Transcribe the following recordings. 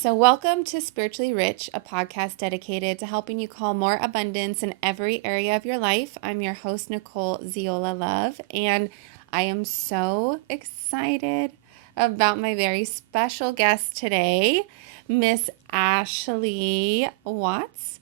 So welcome to Spiritually Rich, a podcast dedicated to helping you call more abundance in every area of your life. I'm your host, Nicole Zeola Love, and I am so excited about my very special guest today, Miss Ashley Watts.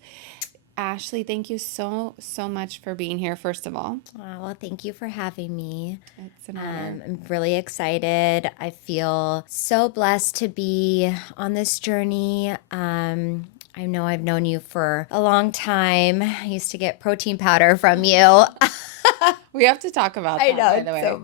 Ashley, thank you so much for being here, first of all. Well, thank you for having me. It's an honor. I'm really excited. I feel so blessed to be on this journey. I know I've known you for a long time. I used to get protein powder from you. We have to talk about that, I know, by the way. it's so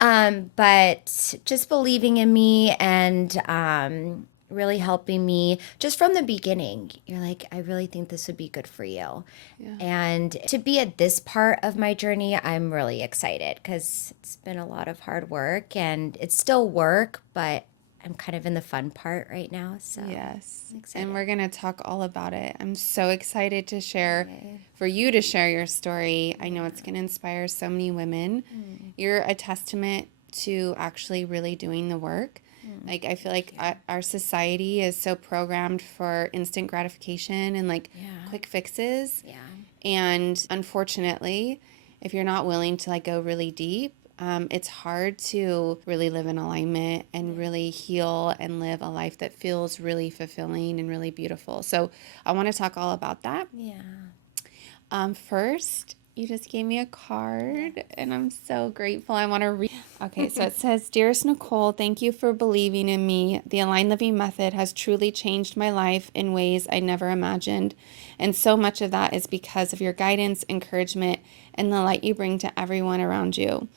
funny. But just believing in me and really helping me just from the beginning. You're like, I really think this would be good for you. Yeah. And to be at this part of my journey, I'm really excited because it's been a lot of hard work and it's still work, but I'm kind of in the fun part right now. So Yes. I'm excited. And we're going to talk all about it. I'm so excited to share, for you to share your story. I know it's going to inspire so many women. You're a testament to actually really doing the work. Like, I feel like our society is so programmed for instant gratification and quick fixes. Yeah. And unfortunately, if you're not willing to go really deep, it's hard to really live in alignment and really heal and live a life that feels really fulfilling and really beautiful. So I want to talk all about that. Yeah. First, you just gave me a card, and I'm so grateful. I want to read. Okay, so it says, Dearest Nicole, thank you for believing in me. The Aligned Living Method has truly changed my life in ways I never imagined. And so much of that is because of your guidance, encouragement, and the light you bring to everyone around you.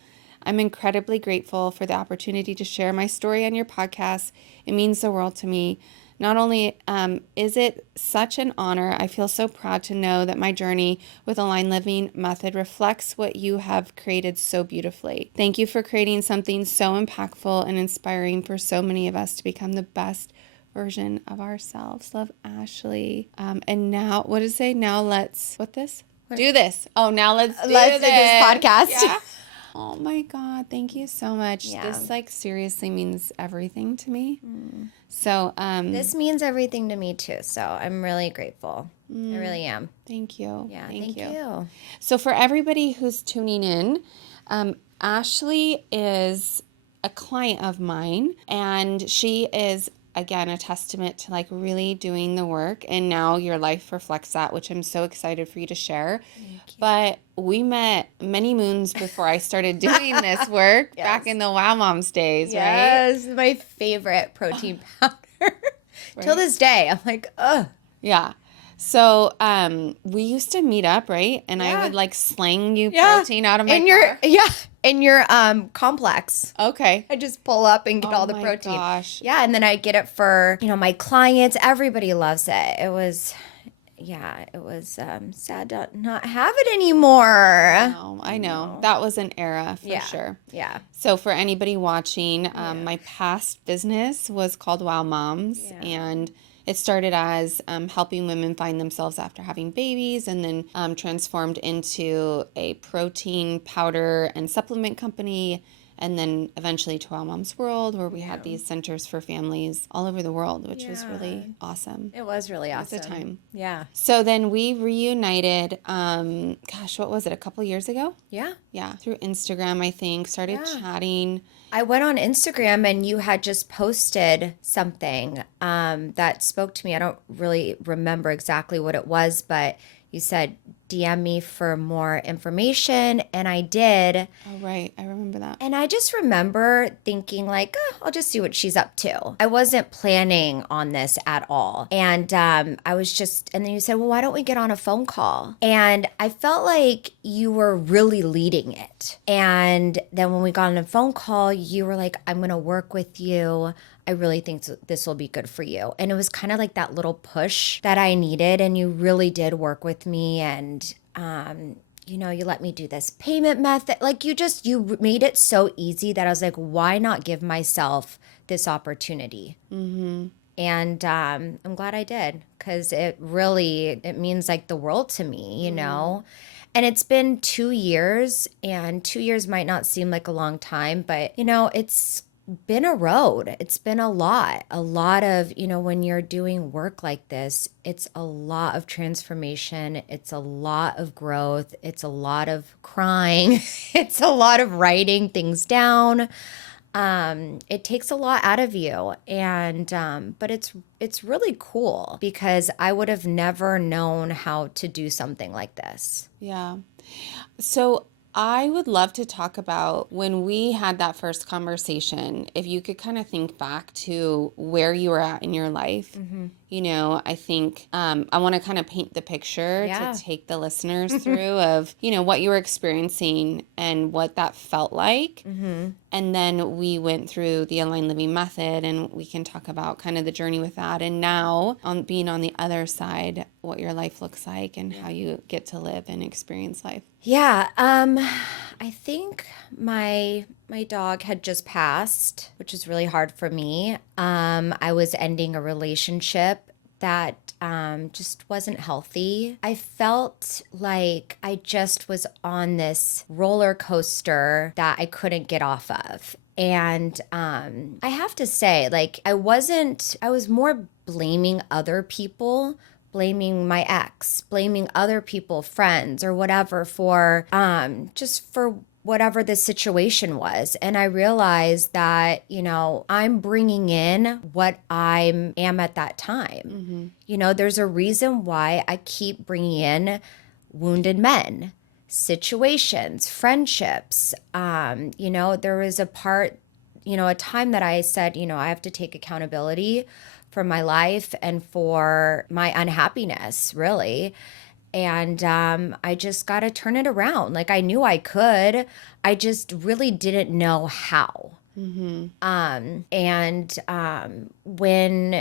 I'm incredibly grateful for the opportunity to share my story on your podcast. It means the world to me. Not only is it such an honor, I feel so proud to know that my journey with Aligned Living Method reflects what you have created so beautifully. Thank you for creating something so impactful and inspiring for so many of us to become the best version of ourselves. Love, Ashley. And now, what does it say? Now let's, do this. Oh, now let's do Let's do this podcast. Yeah. Oh my God. Thank you so much. Yeah. This seriously means everything to me. So, This means everything to me too. So I'm really grateful. I really am. thank you. Yeah. Thank you. So for everybody who's tuning in, Ashley is a client of mine, and she is, again, a testament to really doing the work. And now your life reflects that, which I'm so excited for you to share. But we met many moons before I started doing this work back in the Wow Moms days, right? Yes, my favorite protein powder. Till this day, I'm like, ugh. Yeah. So we used to meet up, right? And I would slang you protein out of my car. In your complex. Okay. I just pull up and get all the protein. Gosh. Yeah, and then I get it for, my clients. Everybody loves it. It was sad to not have it anymore. I know. That was an era for sure. Yeah. So for anybody watching, my past business was called Wow Moms, and it started as helping women find themselves after having babies, and then transformed into a protein powder and supplement company, and then eventually to Wow Moms World, where we had these centers for families all over the world, which was really awesome. It was really awesome. It was a time. Yeah. So then we reunited, what was it, a couple years ago? Yeah. Yeah, through Instagram, I think, started chatting. I went on Instagram and you had just posted something that spoke to me. I don't really remember exactly what it was, but you said, DM me for more information, and I did. Oh, right. I remember that. And I just remember thinking I'll just see what she's up to. I wasn't planning on this at all. And I was and then you said, well, why don't we get on a phone call? And I felt like you were really leading it. And then when we got on a phone call, you were like, I'm going to work with you. I really think this will be good for you. And it was kind of like that little push that I needed. And you really did work with me. And, you let me do this payment method. You made it so easy that I was like, why not give myself this opportunity? Mm-hmm. And I'm glad I did, because it means the world to me, you know? And it's been 2 years, and 2 years might not seem like a long time, but, it's been a road. It's been a lot of, when you're doing work like this, it's a lot of transformation. It's a lot of growth. It's a lot of crying. It's a lot of writing things down. It takes a lot out of you. And, but it's really cool because I would have never known how to do something like this. Yeah. So I would love to talk about when we had that first conversation, if you could kind of think back to where you were at in your life. I think I want to kind of paint the picture Yeah. to take the listeners through of, what you were experiencing and what that felt like. And then we went through the Aligned Living Method, and we can talk about kind of the journey with that. And now, on being on the other side, what your life looks like and how you get to live and experience life. Yeah, I think my dog had just passed, which is really hard for me. I was ending a relationship that just wasn't healthy. I felt like I just was on this roller coaster that I couldn't get off of. And I have to say, like, I was more blaming other people, blaming my ex, blaming other people, friends or whatever for just for whatever the situation was. And I realized that, I'm bringing in what I am at that time. There's a reason why I keep bringing in wounded men, situations, friendships. There was a time that I said, I have to take accountability for my life and for my unhappiness, really. And I just got to turn it around. Like, I knew I could. I just really didn't know how. When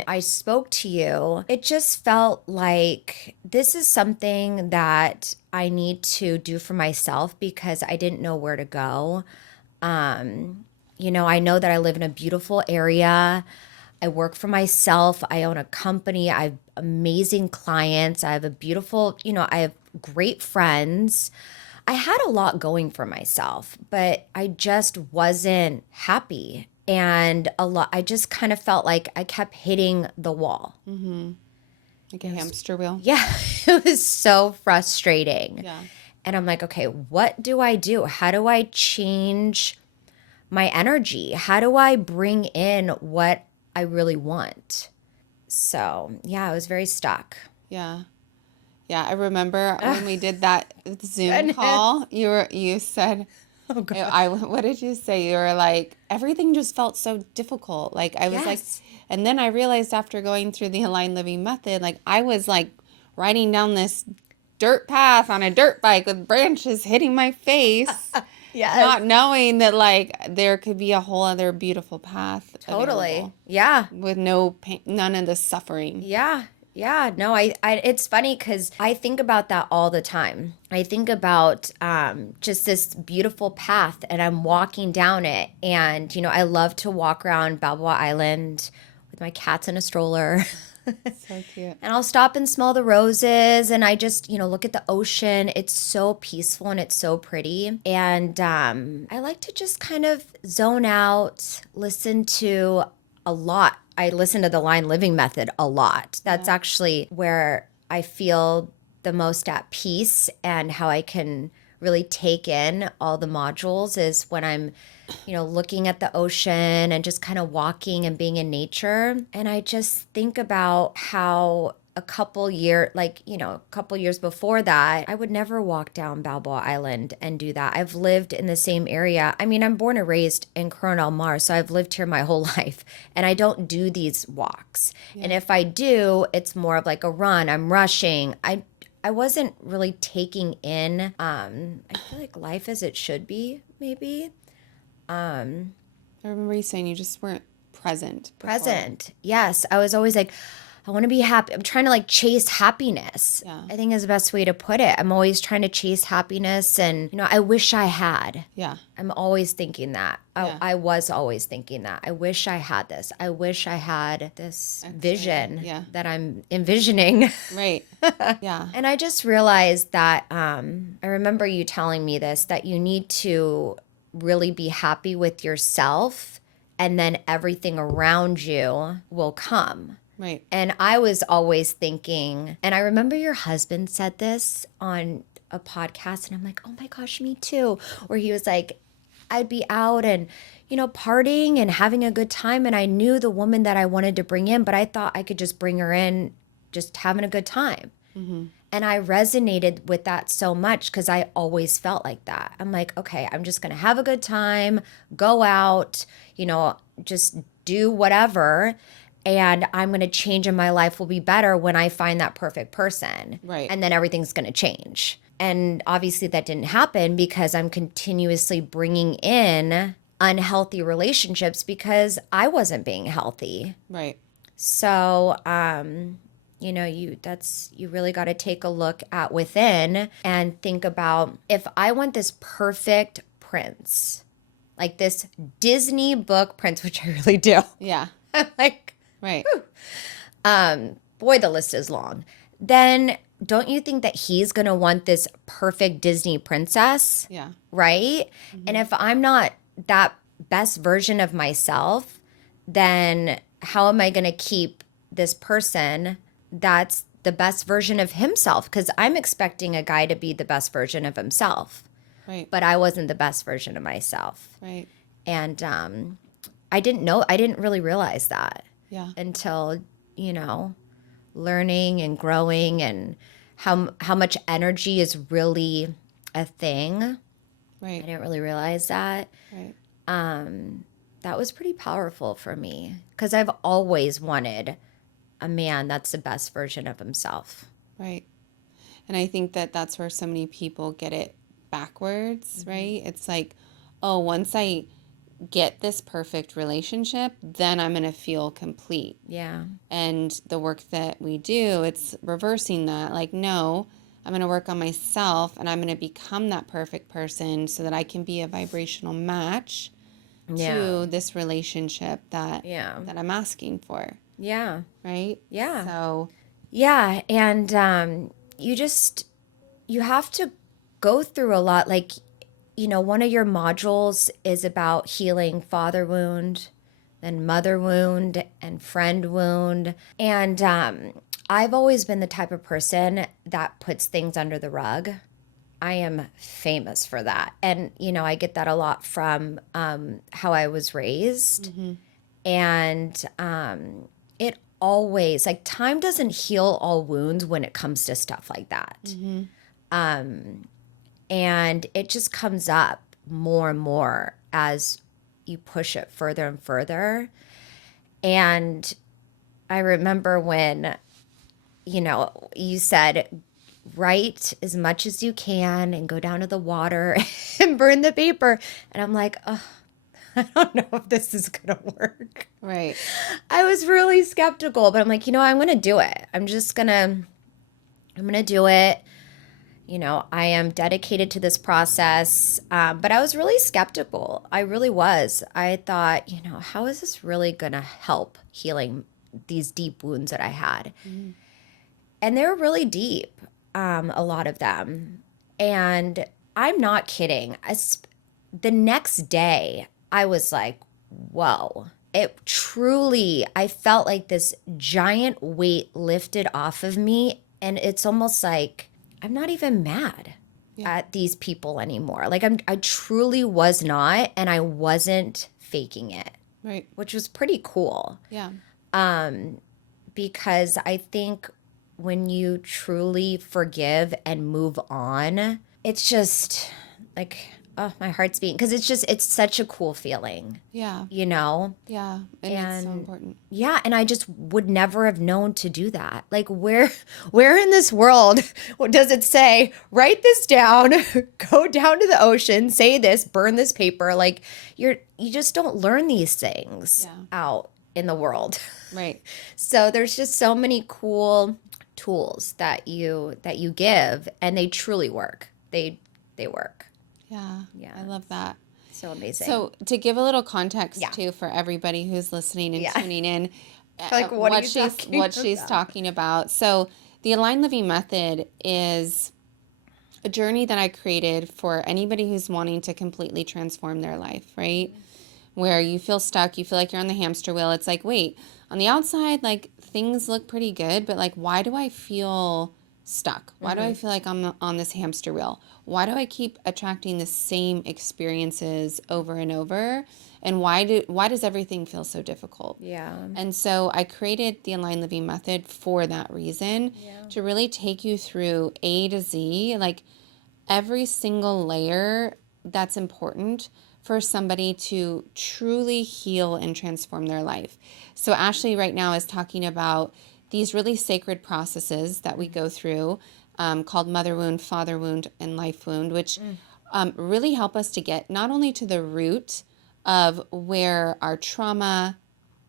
I spoke to you, it just felt like this is something that I need to do for myself because I didn't know where to go. I know that I live in a beautiful area. I work for myself. I own a company. I have amazing clients. I have I have great friends. I had a lot going for myself, but I just wasn't happy. And I just kind of felt like I kept hitting the wall. Like a hamster wheel. Yeah, it was so frustrating. Yeah. And I'm like, okay, what do I do? How do I change my energy? How do I bring in what I really want? So yeah, I was very stuck. Yeah. Yeah. I remember when we did that Zoom call, you said, Oh God. what did you say? You were like, everything just felt so difficult. Like I was like, and then I realized after going through the Aligned Living Method, like I was like riding down this dirt path on a dirt bike with branches hitting my face. Yes. Not knowing that like there could be a whole other beautiful path. Totally. Available Yeah. with no pain, none of the suffering. Yeah. Yeah. No, I it's funny because I think about that all the time. I think about just this beautiful path and I'm walking down it. And, I love to walk around Balboa Island with my cats in a stroller. So cute. And I'll stop and smell the roses and I just, look at the ocean. It's so peaceful and it's so pretty. And I like to just kind of zone out, listen to a lot. I listen to the Aligned Living Method a lot. That's actually where I feel the most at peace and how I can really take in all the modules is when I'm looking at the ocean and just kind of walking and being in nature. And I just think about how a couple years before that, I would never walk down Balboa Island and do that. I've lived in the same area. I mean, I'm born and raised in Coronel Mar, so I've lived here my whole life and I don't do these walks. Yeah. And if I do, it's more of like a run. I'm rushing. I wasn't really taking in, I feel like life as it should be, maybe. I remember you saying you just weren't present. Present. Yes. I was always like, I want to be happy. I'm trying to like chase happiness. Yeah. I think is the best way to put it. I'm always trying to chase happiness and, I wish I had. Yeah. I'm always thinking that. Yeah. I was always thinking that. I wish I had this. I wish I had this vision that I'm envisioning. Right. Yeah. And I just realized that I remember you telling me this, that you need to really be happy with yourself and then everything around you will come. Right. And I was always thinking, and I remember your husband said this on a podcast, and I'm like, oh my gosh, me too. Where he was like, I'd be out and, partying and having a good time. And I knew the woman that I wanted to bring in, but I thought I could just bring her in just having a good time. Mm-hmm. And I resonated with that so much because I always felt like that. I'm like, okay, I'm just going to have a good time, go out, just do whatever. And I'm going to change and my life will be better when I find that perfect person. Right. And then everything's going to change. And obviously that didn't happen because I'm continuously bringing in unhealthy relationships because I wasn't being healthy. Right. So, you really got to take a look at within and think about, if I want this perfect prince, like this Disney book prince, which I really do. Yeah. I'm like, right. Boy, the list is long. Then don't you think that he's going to want this perfect Disney princess? Yeah. Right? Mm-hmm. And if I'm not that best version of myself, then how am I going to keep this person that's the best version of himself? Because I'm expecting a guy to be the best version of himself. Right. But I wasn't the best version of myself. Right. And I didn't really realize that. Yeah. Until, learning and growing and how much energy is really a thing. Right. I didn't really realize that. Right. That was pretty powerful for me because I've always wanted a man that's the best version of himself. Right. And I think that that's where so many people get it backwards, Mm-hmm. right? It's like, oh, once I get this perfect relationship, then I'm going to feel complete. Yeah. And the work that we do, it's reversing that. Like, no, I'm going to work on myself and I'm going to become that perfect person so that I can be a vibrational match to this relationship that I'm asking for. Yeah. Right? Yeah. So. Yeah. And you have to go through a lot. Like, one of your modules is about healing father wound, then mother wound, and friend wound. And I've always been the type of person that puts things under the rug. I am famous for that. And, I get that a lot from how I was raised. Mm-hmm. And it always, like, time doesn't heal all wounds when it comes to stuff like that. Mm-hmm. And it just comes up more and more as you push it further and further. And I remember when, you said, write as much as you can and go down to the water and burn the paper. And I'm like, oh, I don't know if this is going to work. Right. I was really skeptical, but I'm like, I'm going to do it. I'm going to do it. I am dedicated to this process, but I was really skeptical. I really was. I thought, how is this really going to help healing these deep wounds that I had? Mm-hmm. And they're really deep, a lot of them. And I'm not kidding. The next day, I was like, whoa. It truly, I felt like this giant weight lifted off of me. And it's almost like, I'm not even mad at these people anymore. Like I truly was not, and I wasn't faking it. Right. Which was pretty cool. Yeah. Because I think when you truly forgive and move on, it's just like, oh, my heart's beating. Because it's such a cool feeling. Yeah. Yeah. And it's so important. Yeah. And I just would never have known to do that. Like where in this world does it say, write this down, go down to the ocean, say this, burn this paper? Like you just don't learn these things out in the world. Right. So there's just so many cool tools that you give, and they truly work. They work. Yeah. I love that. So amazing. So to give a little context too for everybody who's listening and tuning in, like what she's talking about. So the Aligned Living Method is a journey that I created for anybody who's wanting to completely transform their life, right? where you feel stuck, you feel like you're on the hamster wheel. It's like, wait, on the outside, like things look pretty good, but like, why do I feel stuck? Why do I feel like I'm on this hamster wheel? Why do I keep attracting the same experiences over and over? And why does everything feel so difficult? Yeah. And so I created the Aligned Living Method for that reason, to really take you through A to Z, like every single layer that's important for somebody to truly heal and transform their life. So Ashley right now is talking about these really sacred processes that we go through, called mother wound, father wound, and life wound, which really help us to get not only to the root of where our trauma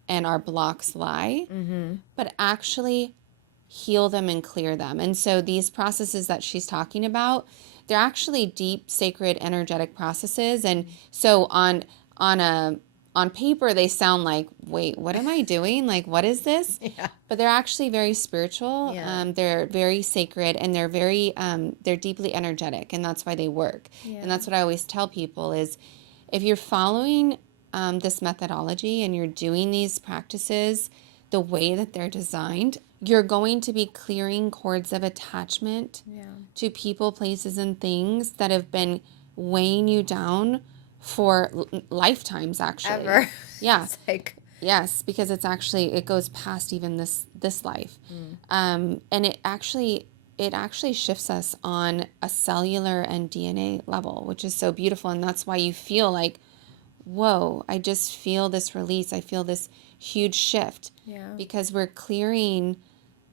and our blocks lie, but actually heal them and clear them. And so these processes that she's talking about, they're actually deep, sacred, energetic processes. And so on paper, they sound like, wait, what am I doing? Like, what is this? Yeah. But they're actually very spiritual. Yeah. They're very sacred, and they're very they're deeply energetic, and that's why they work. And that's what I always tell people is, if you're following this methodology and you're doing these practices the way that they're designed, you're going to be clearing cords of attachment to people, places, and things that have been weighing you down for lifetimes, actually. Ever. Yeah. It's like, Yes, because it goes past even this life. And it actually shifts us on a cellular and DNA level, which is so beautiful. And that's why you feel like, whoa, I just feel this release. I feel this huge shift, because we're clearing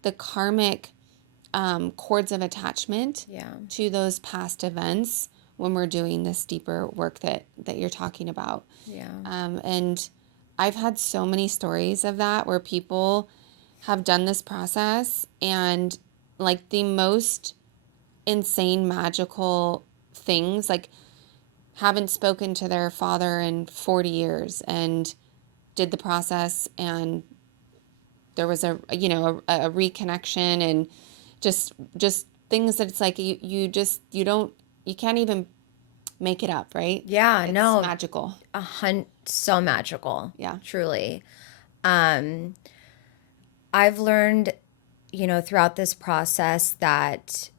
the karmic cords of attachment to those past events when we're doing this deeper work that you're talking about. And I've had so many stories of that where people have done this process, and like the most insane, magical things, like haven't spoken to their father in 40 years and did the process, and there was a reconnection, and just things that it's like you can't even make it up, right? yeah, It's no, magical. so magical. Yeah. Truly. I've learned, throughout this process that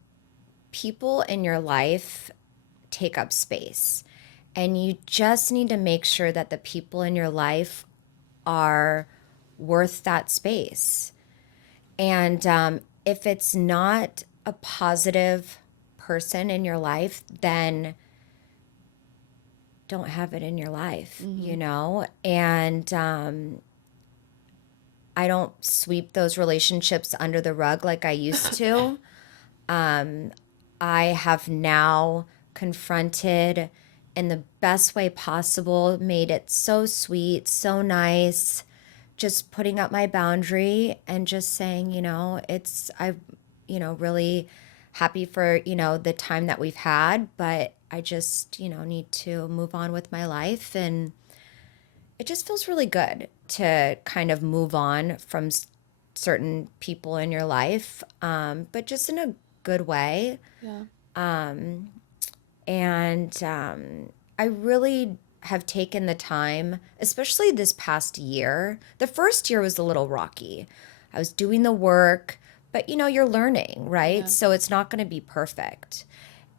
people in your life take up space, and you just need to make sure that the people in your life are worth that space. And if it's not a positive person in your life, then don't have it in your life, And I don't sweep those relationships under the rug like I used to. I have now confronted in the best way possible, made it so sweet, so nice, just putting up my boundary and just saying, really happy for, the time that we've had, but I just, need to move on with my life. And it just feels really good to kind of move on from certain people in your life, but just in a good way. Yeah. I really have taken the time, especially this past year. The first year was a little rocky. I was doing the work, but you're learning, right? Yeah. So it's not going to be perfect.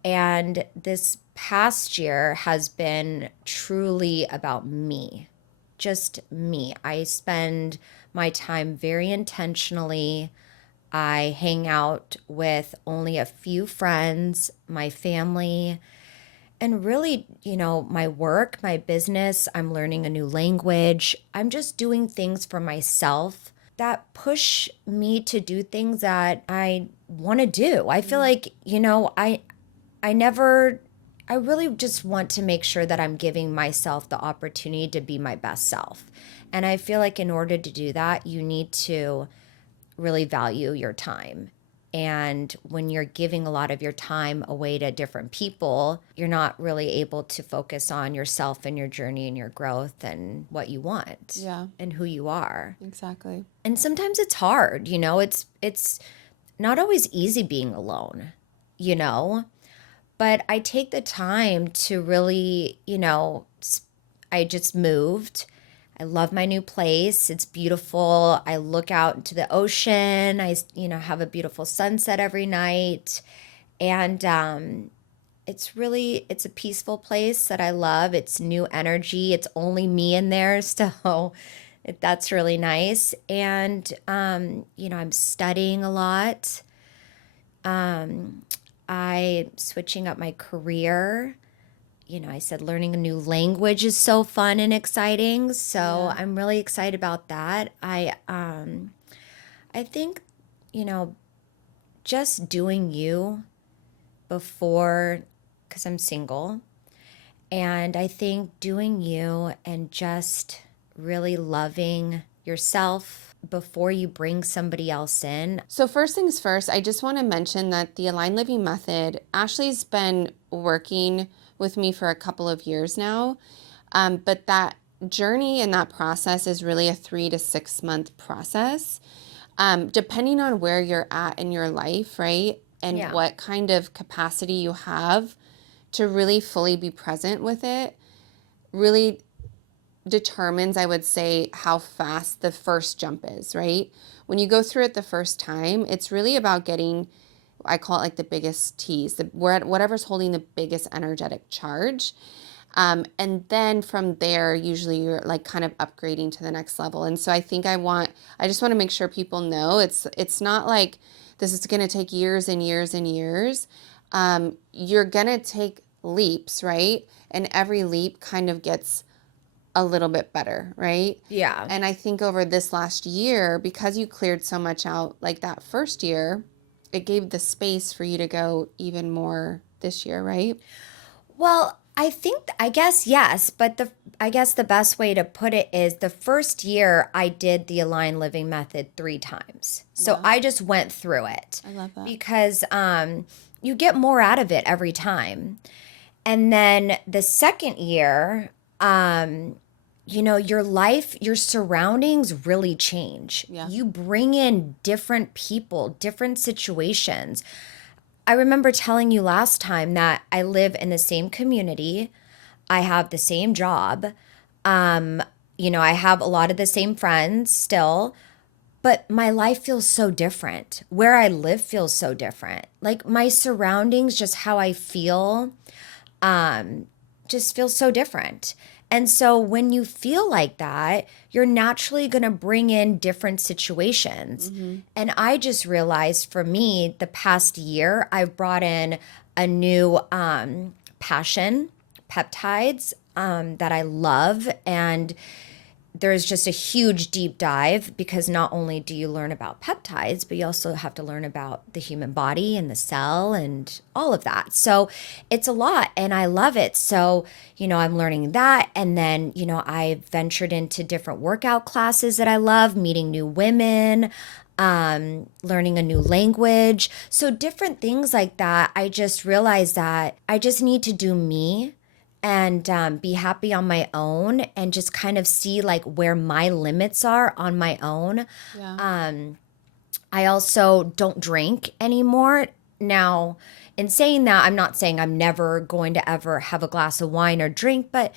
And this past year has been truly about me, just me. I spend my time very intentionally. I hang out with only a few friends, my family, and really, my work, my business. I'm learning a new language. I'm just doing things for myself that push me to do things that I want to do. I feel like, I really just want to make sure that I'm giving myself the opportunity to be my best self. And I feel like in order to do that, you need to really value your time. And when you're giving a lot of your time away to different people, you're not really able to focus on yourself and your journey and your growth and what you want. Yeah. And who you are. Exactly. And sometimes it's hard, it's not always easy being alone, But I take the time to really, I just moved. I love my new place. It's beautiful. I look out into the ocean. Have a beautiful sunset every night. And it's a peaceful place that I love. It's new energy. It's only me in there. So that's really nice. And, I'm studying a lot. I switching up my career. I said learning a new language is so fun and exciting. So I'm really excited about that. I think, you know, just doing you before, because I'm single, and I think doing you and just really loving yourself before you bring somebody else in. So first things first, I just want to mention that the Aligned Living Method, Ashley's been working with me for a couple of years now, but that journey and that process is really a 3 to 6 month process, depending on where you're at in your life, right? And what kind of capacity you have to really fully be present with it really determines, I would say, how fast the first jump is, right? When you go through it the first time, it's really about getting, I call it like the biggest tease, whatever's holding the biggest energetic charge. And then from there, usually you're like kind of upgrading to the next level. And so I think I just want to make sure people know it's not like this is going to take years and years and years. You're going to take leaps, right? And every leap kind of gets a little bit better, right? Yeah. And I think over this last year, because you cleared so much out like that first year, it gave the space for you to go even more this year, right? Well, I guess yes, but I guess the best way to put it is the first year I did the Aligned Living Method 3 times. So I just went through it. I love that. Because you get more out of it every time. And then the second year, your life, your surroundings really change. Yeah. You bring in different people, different situations. I remember telling you last time that I live in the same community. I have the same job. I have a lot of the same friends still, but my life feels so different. Where I live feels so different. Like my surroundings, just how I feel, just feels so different. And so when you feel like that, you're naturally going to bring in different situations. Mm-hmm. And I just realized for me, the past year, I've brought in a new passion, peptides, that I love. And there's just a huge deep dive because not only do you learn about peptides, but you also have to learn about the human body and the cell and all of that. So it's a lot and I love it. So, I'm learning that. And then, I ventured into different workout classes that I love, meeting new women, learning a new language. So different things like that. I just realized that I just need to do me and be happy on my own and just kind of see like where my limits are on my own. Yeah. I also don't drink anymore. Now, in saying that, I'm not saying I'm never going to ever have a glass of wine or drink, but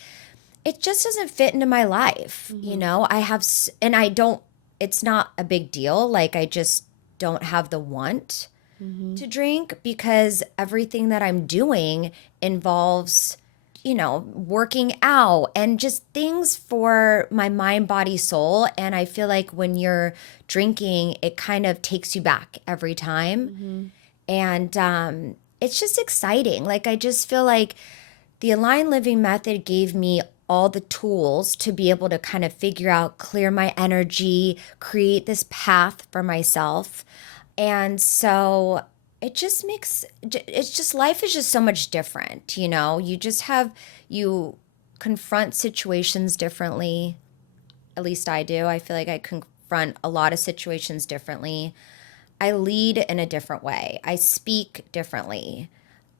it just doesn't fit into my life. Mm-hmm. I have, and I don't, it's not a big deal. Like I just don't have the want to drink because everything that I'm doing involves working out and just things for my mind, body, soul. And I feel like when you're drinking, it kind of takes you back every time. Mm-hmm. And it's just exciting. Like, I just feel like the Aligned Living Method gave me all the tools to be able to kind of figure out, clear my energy, create this path for myself. And so life is just so much different, you confront situations differently. At least I do. I feel like I confront a lot of situations differently. I lead in a different way. I speak differently.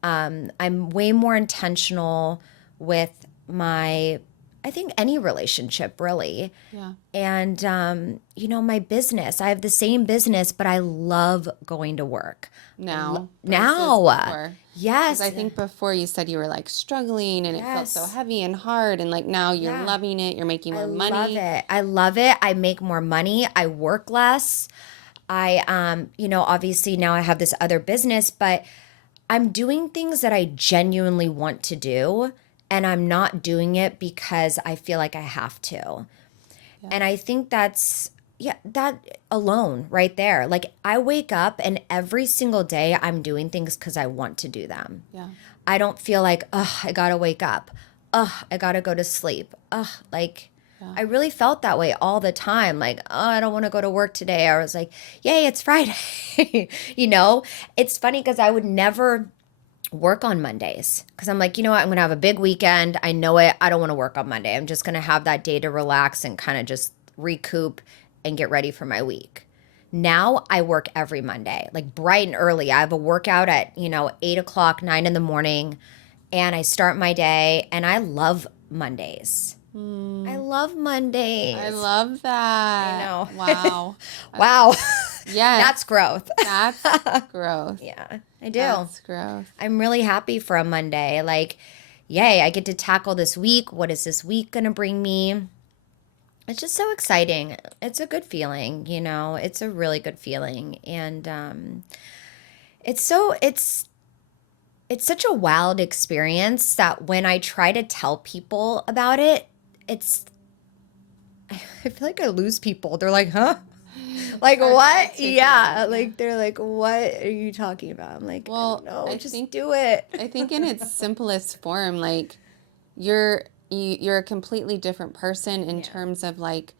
I'm way more intentional with my I think any relationship really. Yeah. And, my business, I have the same business, but I love going to work. Now. Now. Before. Yes. Because I think before you said you were like struggling and it felt so Yes. heavy and hard. And like now you're Yeah. loving it. You're making more I money. love it. I love it. I make more money. I work less. I, obviously now I have this other business, but I'm doing things that I genuinely want to do. And I'm not doing it because I feel like I have to. Yeah. And I think that alone right there. Like I wake up and every single day I'm doing things because I want to do them. Yeah. I don't feel like, I gotta wake up. I gotta go to sleep. I really felt that way all the time. Like, I don't want to go to work today. I was like, yay, it's Friday. It's funny because I would never work on Mondays because I'm like, you know what? I'm going to have a big weekend. I know it. I don't want to work on Monday. I'm just going to have that day to relax and kind of just recoup and get ready for my week. Now I work every Monday, like bright and early. I have a workout at, 8 o'clock, 9 in the morning, and I start my day, and I love Mondays. I love Mondays. I love that. I know. Wow. Wow. Yes. That's growth. That's growth. Yeah, I do. That's growth. I'm really happy for a Monday. Like, yay, I get to tackle this week. What is this week going to bring me? It's just so exciting. It's a good feeling, It's a really good feeling. And it's such a wild experience that when I try to tell people about it, I feel like I lose people. They're like, huh? Like, what? Yeah. Like, they're like, what are you talking about? I'm like, well, no, just do it. I think in its simplest form, like, you're a completely different person in terms of, like,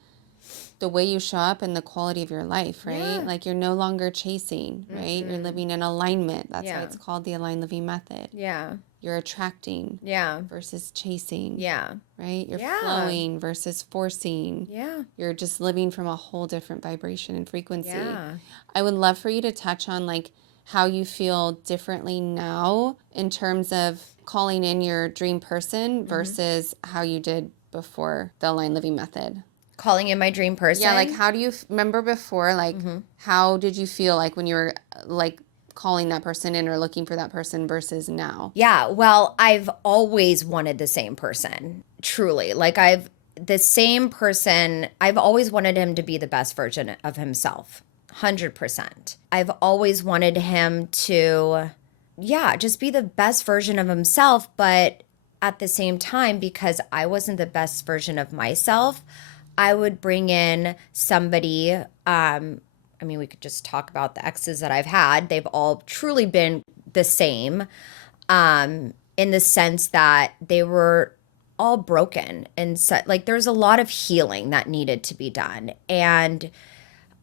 the way you show up and the quality of your life, right? Yeah. Like, you're no longer chasing, right? You're living in alignment. That's why Yeah. it's called the Aligned Living Method. Yeah. You're attracting versus chasing. Yeah. Right? You're flowing versus forcing. Yeah. You're just living from a whole different vibration and frequency. Yeah. I would love for you to touch on like how you feel differently now in terms of calling in your dream person versus how you did before the Aligned Living Method. Calling in my dream person? Yeah, like how do you remember before, like how did you feel like when you were like calling that person in or looking for that person versus now? Yeah, well, I've always wanted the same person, truly. Like the same person, I've always wanted him to be the best version of himself, 100%. I've always wanted him to, just be the best version of himself, but at the same time, because I wasn't the best version of myself, I would bring in somebody, we could just talk about the exes that I've had. They've all truly been the same in the sense that they were all broken. And so, like, there's a lot of healing that needed to be done. And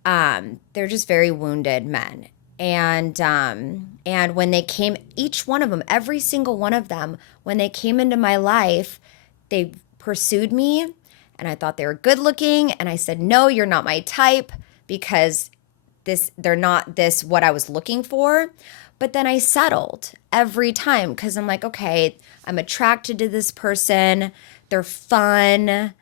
they're just very wounded men. And when they came, each one of them, every single one of them, when they came into my life, they pursued me. And I thought they were good looking. And I said, no, you're not my type because they're not this what I was looking for. But then I settled every time because I'm like, okay, I'm attracted to this person. They're fun.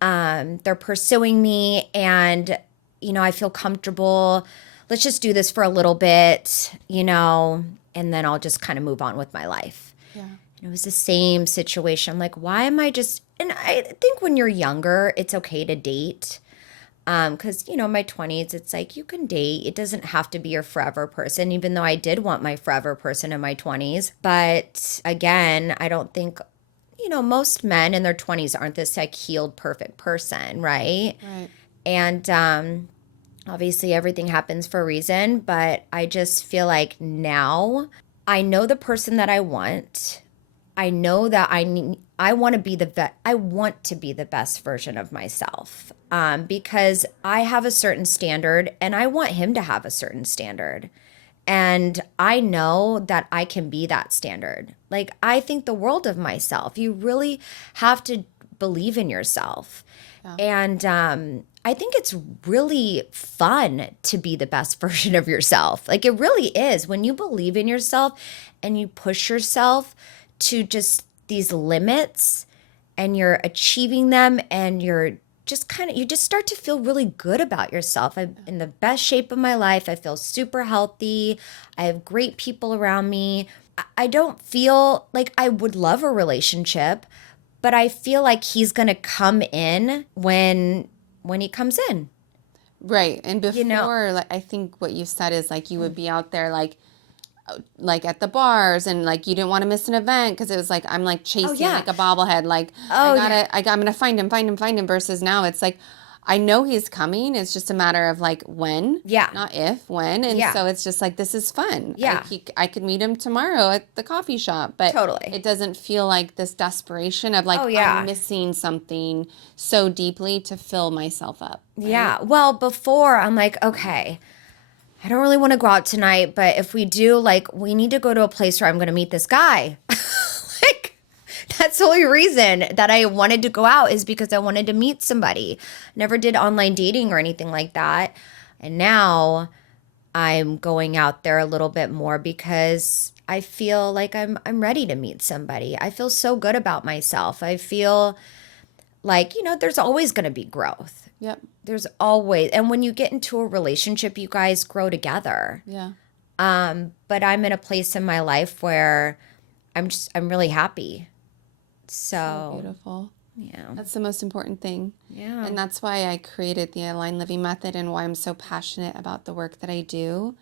They're pursuing me. And, I feel comfortable. Let's just do this for a little bit, and then I'll just kind of move on with my life. Yeah. And it was the same situation. I'm like, why am I just... And I think when you're younger, it's okay to date. Because, my 20s, it's like you can date. It doesn't have to be your forever person, even though I did want my forever person in my 20s. But again, I don't think, most men in their 20s aren't this like healed, perfect person, right? Right. And obviously everything happens for a reason. But I just feel like now I know the person that I want. I know that I want to be the best version of myself because I have a certain standard and I want him to have a certain standard. And I know that I can be that standard. Like, I think the world of myself. You really have to believe in yourself. Yeah. And I think it's really fun to be the best version of yourself. Like, it really is. When you believe in yourself and you push yourself to just these limits and you're achieving them, and you just start to feel really good about yourself. I'm in the best shape of my life. I feel super healthy. I have great people around me. I don't feel like I would love a relationship, but I feel like he's going to come in when he comes in. Right. And You know, before, like, I think what you said is like you would be out there like at the bars, and like you didn't want to miss an event because it was like I'm like oh chasing yeah. like a bobblehead, like Oh yeah. I'm gonna find him, versus now it's like I know he's coming, it's just a matter of like when, Yeah. not if, when. And Yeah. so it's just like this is fun. Yeah. I could meet him tomorrow at the coffee shop, but Totally. it doesn't feel like this desperation of like Oh I'm yeah. missing something so deeply to fill myself up, right? Yeah. Well, before I'm like, okay, I don't really want to go out tonight, but if we do, like, we need to go to a place where I'm going to meet this guy. Like, that's the only reason that I wanted to go out, is because I wanted to meet somebody. Never did online dating or anything like that. And now I'm going out there a little bit more because I feel like I'm ready to meet somebody. I feel so good about myself. I feel like, there's always going to be growth. Yep. There's always, and when you get into a relationship, you guys grow together. Yeah. But I'm in a place in my life where I'm really happy. So So, beautiful. yeah. That's the most important thing. Yeah. And that's why I created the Aligned Living Method, and why I'm so passionate about the work that I do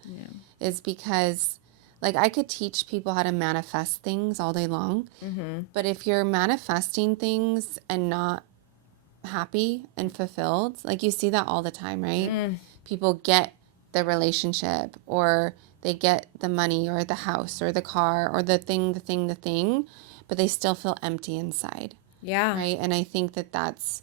is because like I could teach people how to manifest things all day long. But if you're manifesting things and not happy and fulfilled, like you see that all the time, right? People get the relationship, or they get the money or the house or the car or the thing, but they still feel empty inside. Yeah. Right. And I think that that's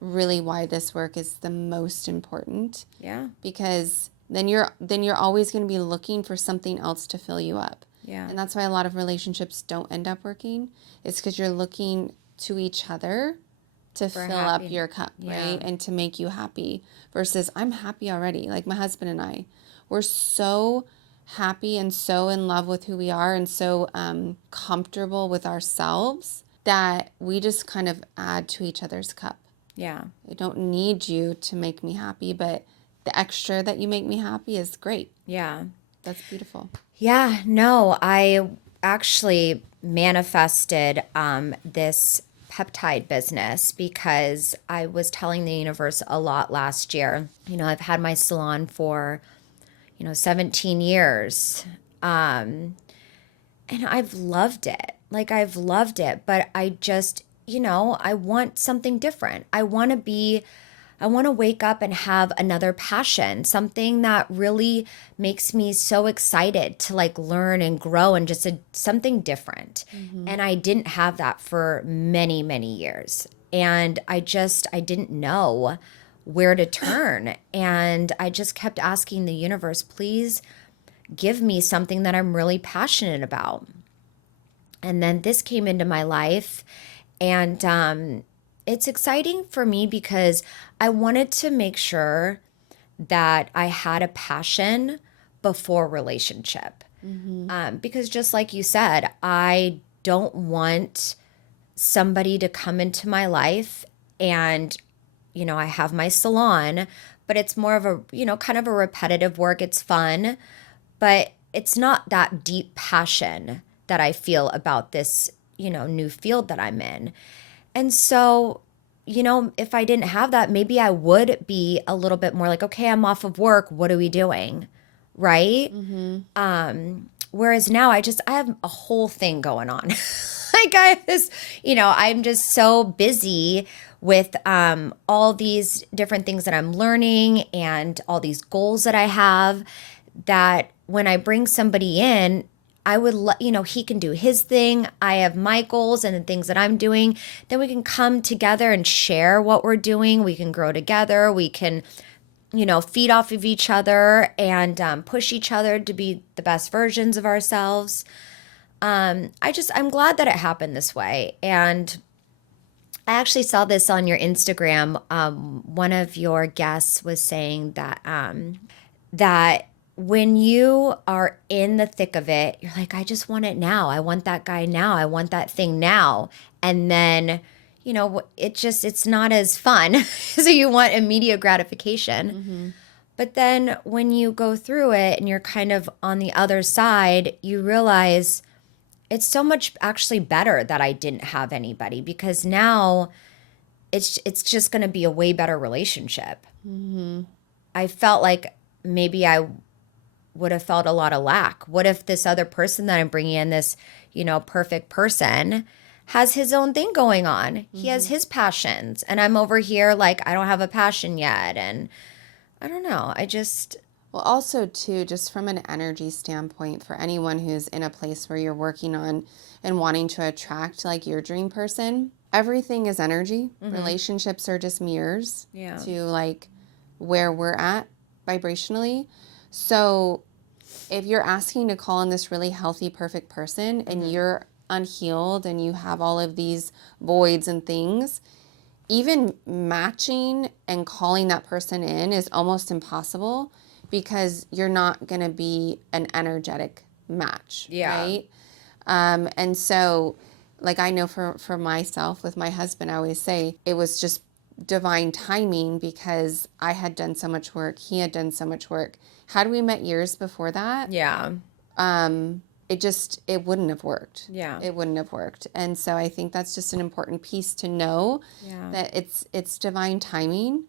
really why this work is the most important, Yeah. because then you're always going to be looking for something else to fill you up. Yeah. And that's why a lot of relationships don't end up working. It's because you're looking to each other to fill up happy. your cup, Yeah. right? And to make you happy, versus I'm happy already. Like my husband and I, we're so happy and so in love with who we are, and so comfortable with ourselves, that we just kind of add to each other's cup. Yeah. I don't need you to make me happy, but the extra that you make me happy is great. Yeah. That's beautiful. Yeah. No, I actually manifested this peptide business because I was telling the universe a lot last year. I've had my salon for 17 years. And I've loved it. Like, I've loved it, but I just, I want something different. I want to wake up and have another passion, something that really makes me so excited to like learn and grow, and just something different. And I didn't have that for many, many years. And I didn't know where to turn. And I just kept asking the universe, please give me something that I'm really passionate about. And then this came into my life, and it's exciting for me because I wanted to make sure that I had a passion before relationship. Because just like you said, I don't want somebody to come into my life and, I have my salon, but it's more of a, kind of a repetitive work. It's fun, but it's not that deep passion that I feel about this, new field that I'm in. And so, if I didn't have that, maybe I would be a little bit more like, okay, I'm off of work. What are we doing? Right? Whereas now I have a whole thing going on. Like I have this, I'm just so busy with all these different things that I'm learning and all these goals that I have, that when I bring somebody in, I would he can do his thing. I have my goals and the things that I'm doing. Then we can come together and share what we're doing. We can grow together. We can, feed off of each other and push each other to be the best versions of ourselves. I'm glad that it happened this way. And I actually saw this on your Instagram. One of your guests was saying that that when you are in the thick of it, you're like, I just want it now. I want that guy now. I want that thing now. And then it's not as fun. So you want immediate gratification. But then when you go through it and you're kind of on the other side, you realize it's so much actually better that I didn't have anybody, because now it's just going to be a way better relationship. I felt like maybe I would have felt a lot of lack. What if this other person that I'm bringing in, this, perfect person, has his own thing going on? He has his passions, and I'm over here like I don't have a passion yet. And I don't know. Well, also too, just from an energy standpoint, for anyone who's in a place where you're working on and wanting to attract like your dream person, everything is energy. Relationships are just mirrors to like where we're at vibrationally. So if you're asking to call in this really healthy, perfect person and you're unhealed and you have all of these voids and things, even matching and calling that person in is almost impossible, because you're not going to be an energetic match, right? And so, like, I know for myself with my husband, I always say it was just divine timing, because I had done so much work. He had done so much work. Had we met years before that, it wouldn't have worked. It wouldn't have worked. And so I think that's just an important piece to know, that it's divine timing,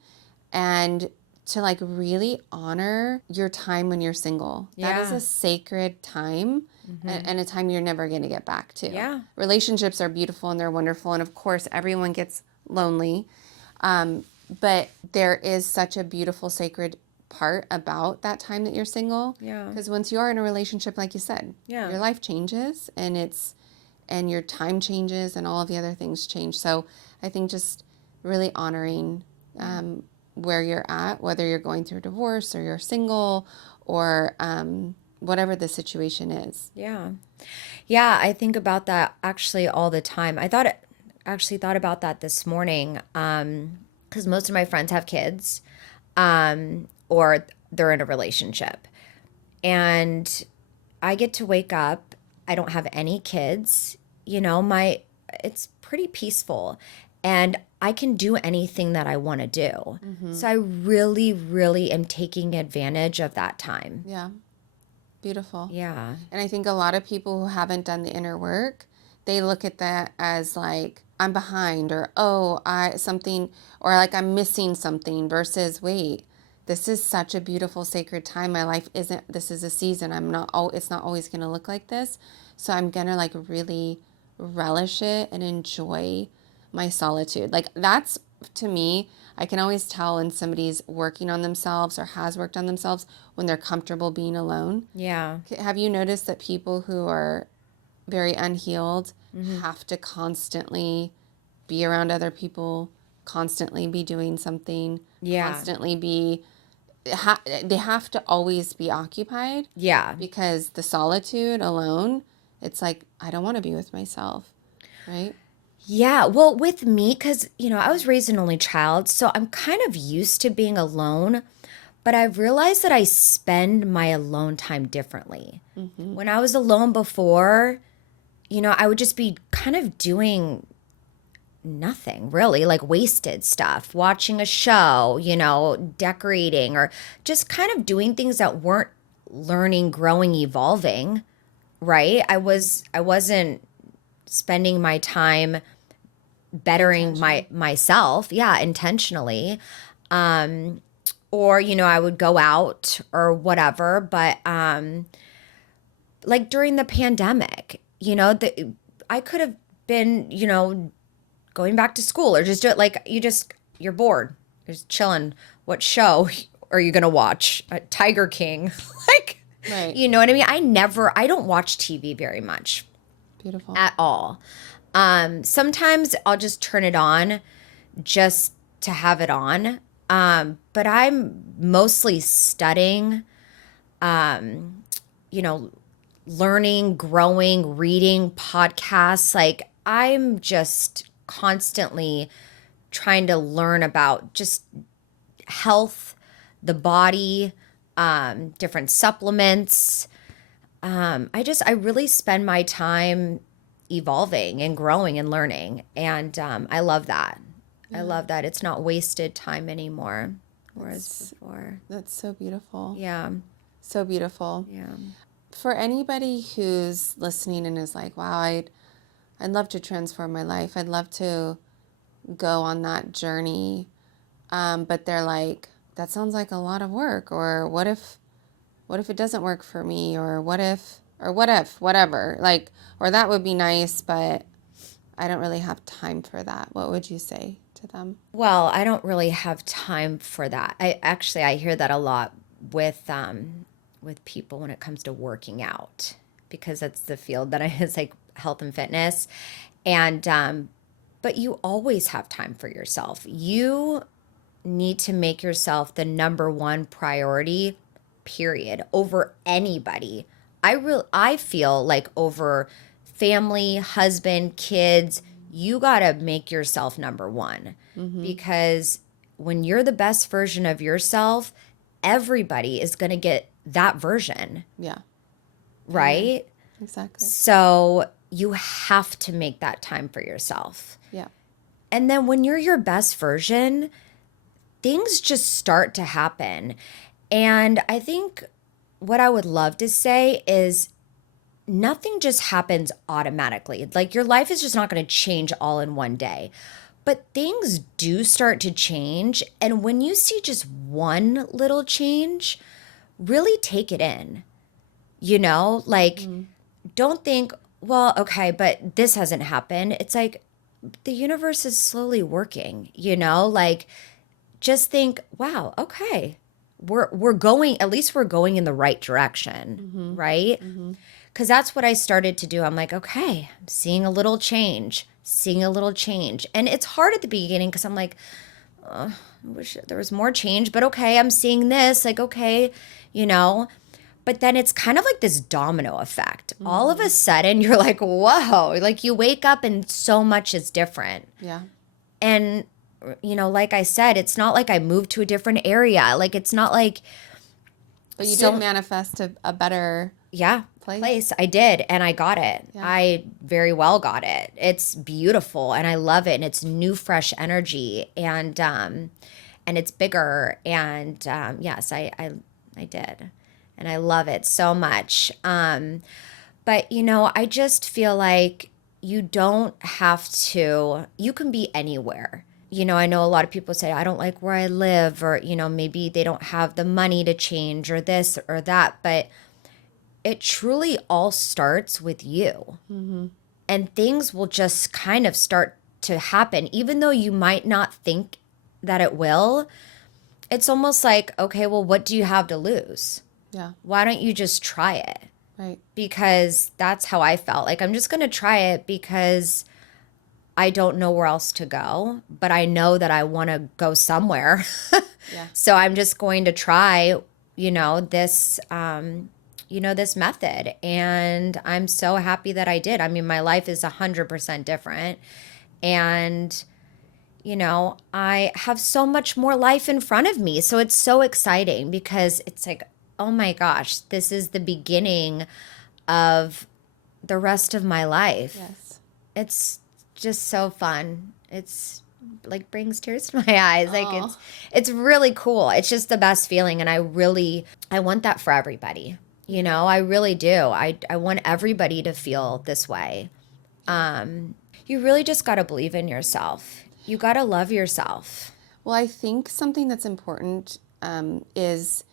and to like really honor your time when you're single. That is a sacred time, and a time you're never going to get back to. Relationships are beautiful and they're wonderful. And of course, everyone gets lonely. But there is such a beautiful, sacred part about that time that you're single. Because once you are in a relationship, like you said, your life changes, and your time changes, and all of the other things change. So I think just really honoring where you're at, whether you're going through a divorce or you're single, or whatever the situation is. I think about that actually all the time. I actually thought about that this morning, because most of my friends have kids, or they're in a relationship, and I get to wake up. I don't have any kids. It's pretty peaceful, and I can do anything that I want to do. So I really, really am taking advantage of that time. Beautiful. Yeah. And I think a lot of people who haven't done the inner work, they look at that as like, I'm behind, or or like I'm missing something, versus wait, this is such a beautiful, sacred time. My life this is a season. It's not always going to look like this. So I'm going to like really relish it and enjoy my solitude. Like, that's, to me, I can always tell when somebody's working on themselves or has worked on themselves, when they're comfortable being alone. Have you noticed that people who are very unhealed have to constantly be around other people, constantly be doing something, constantly be, they have to always be occupied? Because the solitude alone, it's like, I don't want to be with myself, right? Well, with me, because, I was raised an only child, so I'm kind of used to being alone, but I've realized that I spend my alone time differently. When I was alone before, I would just be kind of doing nothing really, like wasted stuff, watching a show, decorating, or just kind of doing things that weren't learning, growing, evolving, right? I wasn't spending my time bettering myself, intentionally. Or, I would go out or whatever, but like during the pandemic, I could have been, going back to school, or just do it like you're bored. You're just chilling. What show are you going to watch? Tiger King. Like, Right. you know what I mean? I don't watch TV very much. Beautiful. At all. Sometimes I'll just turn it on just to have it on. But I'm mostly studying, learning, growing, reading, podcasts. Like, I'm just constantly trying to learn about just health, the body, different supplements. I really spend my time evolving and growing and learning. And I love that. I love that. It's not wasted time anymore, whereas before. That's so beautiful. Yeah. So beautiful. Yeah. For anybody who's listening and is like, wow, I'd love to transform my life. I'd love to go on that journey. But they're like, that sounds like a lot of work. Or what if it doesn't work for me? Or what if, whatever. Like, or that would be nice, but I don't really have time for that. What would you say to them? Well, I don't really have time for that. I hear that a lot with people when it comes to working out, because that's the field that it's like health and fitness. And but you always have time for yourself. You need to make yourself the number one priority, period, over anybody. I feel like over family, husband, kids, you got to make yourself number one, because when you're the best version of yourself, everybody is going to get that version. Yeah. Right? Exactly. So you have to make that time for yourself. Yeah. And then when you're your best version, things just start to happen. And I think what I would love to say is nothing just happens automatically. Like your life is just not going to change all in one day. But things do start to change. And when you see just one little change, really take it in. You know, like don't think, well, okay, but this hasn't happened. It's like the universe is slowly working, you know, like just think, wow, okay, we're going, at least we're going in the right direction, right? Because that's what I started to do. I'm like, okay, I'm seeing a little change. And it's hard at the beginning because I'm like, I wish there was more change, but okay, I'm seeing this, like, okay, you know. But then it's kind of like this domino effect. All of a sudden, you're like, whoa, like you wake up and so much is different. Yeah. And, you know, like I said, it's not like I moved to a different area. Like, it's not like. But you did manifest a better place. I did. And I got it. Yeah. I very well got it. It's beautiful and I love it. And it's new, fresh energy. And it's bigger. And yes, I did. And I love it so much. But, you know, I just feel like you don't have to, you can be anywhere. You know, I know a lot of people say, I don't like where I live, or, you know, maybe they don't have the money to change or this or that. But it truly all starts with you. And things will just kind of start to happen, even though you might not think that it will. It's almost like, okay, well, what do you have to lose? Yeah. Why don't you just try it? Right. Because that's how I felt. Like, I'm just going to try it because I don't know where else to go, but I know that I want to go somewhere. Yeah. So I'm just going to try, you know, this method. And I'm so happy that I did. I mean, my life is 100% different. And, you know, I have so much more life in front of me. So it's so exciting because it's like, oh my gosh, this is the beginning of the rest of my life. Yes. It's just so fun. It's like brings tears to my eyes. Like it's really cool. It's just the best feeling. And I want that for everybody. You know, I really do. I want everybody to feel this way. You really just got to believe in yourself. You got to love yourself. Well, I think something that's important is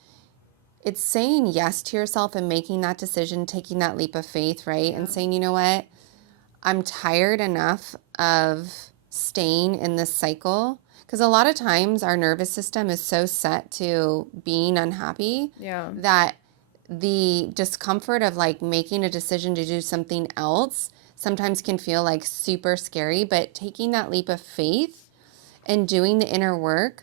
it's saying yes to yourself and making that decision, taking that leap of faith, right? Yeah. And saying, you know what? I'm tired enough of staying in this cycle. Because a lot of times our nervous system is so set to being unhappy that the discomfort of like making a decision to do something else sometimes can feel like super scary. But taking that leap of faith and doing the inner work,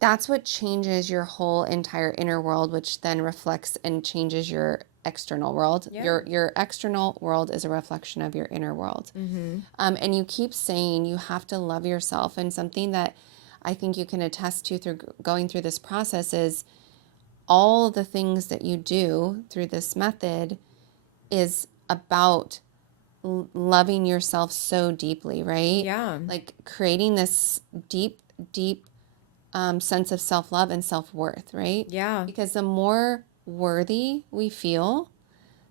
that's what changes your whole entire inner world, which then reflects and changes your external world. Yeah. Your external world is a reflection of your inner world. And you keep saying you have to love yourself. And something that I think you can attest to through going through this process is all the things that you do through this method is about loving yourself so deeply, right? Yeah. Like creating this deep, deep sense of self-love and self-worth, right? Yeah. Because the more worthy we feel,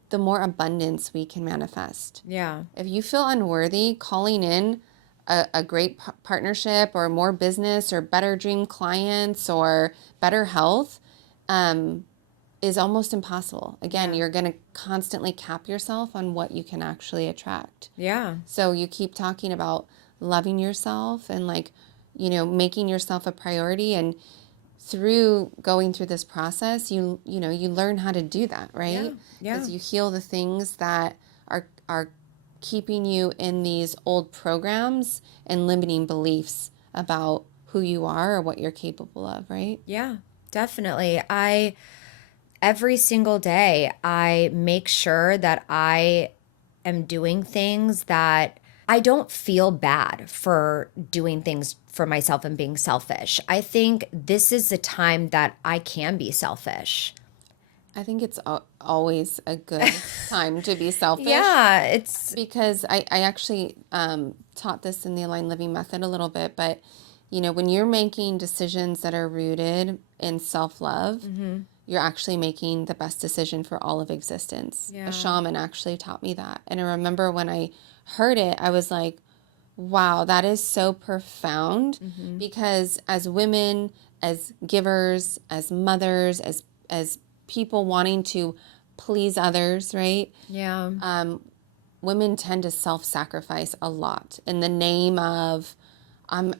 the more abundance we can manifest. Yeah. If you feel unworthy, calling in a great partnership or more business or better dream clients or better health is almost impossible. Again, you're going to constantly cap yourself on what you can actually attract. Yeah. So you keep talking about loving yourself and like, making yourself a priority, and through going through this process, you learn how to do that, right? Yeah. Because you heal the things that are keeping you in these old programs and limiting beliefs about who you are or what you're capable of, right? Yeah, definitely. Every single day, I make sure that I am doing things that I don't feel bad for doing things for myself and being selfish. I think this is the time that I can be selfish. I think it's always a good time to be selfish. Yeah, it's Because I actually taught this in the Aligned Living Method a little bit, but when you're making decisions that are rooted in self-love, you're actually making the best decision for all of existence. Yeah. A shaman actually taught me that. And I remember when I heard it, I was like, wow, that is so profound. Because as women, as givers, as mothers, as people wanting to please others, right? yeah. Women tend to self-sacrifice a lot in the name of I'm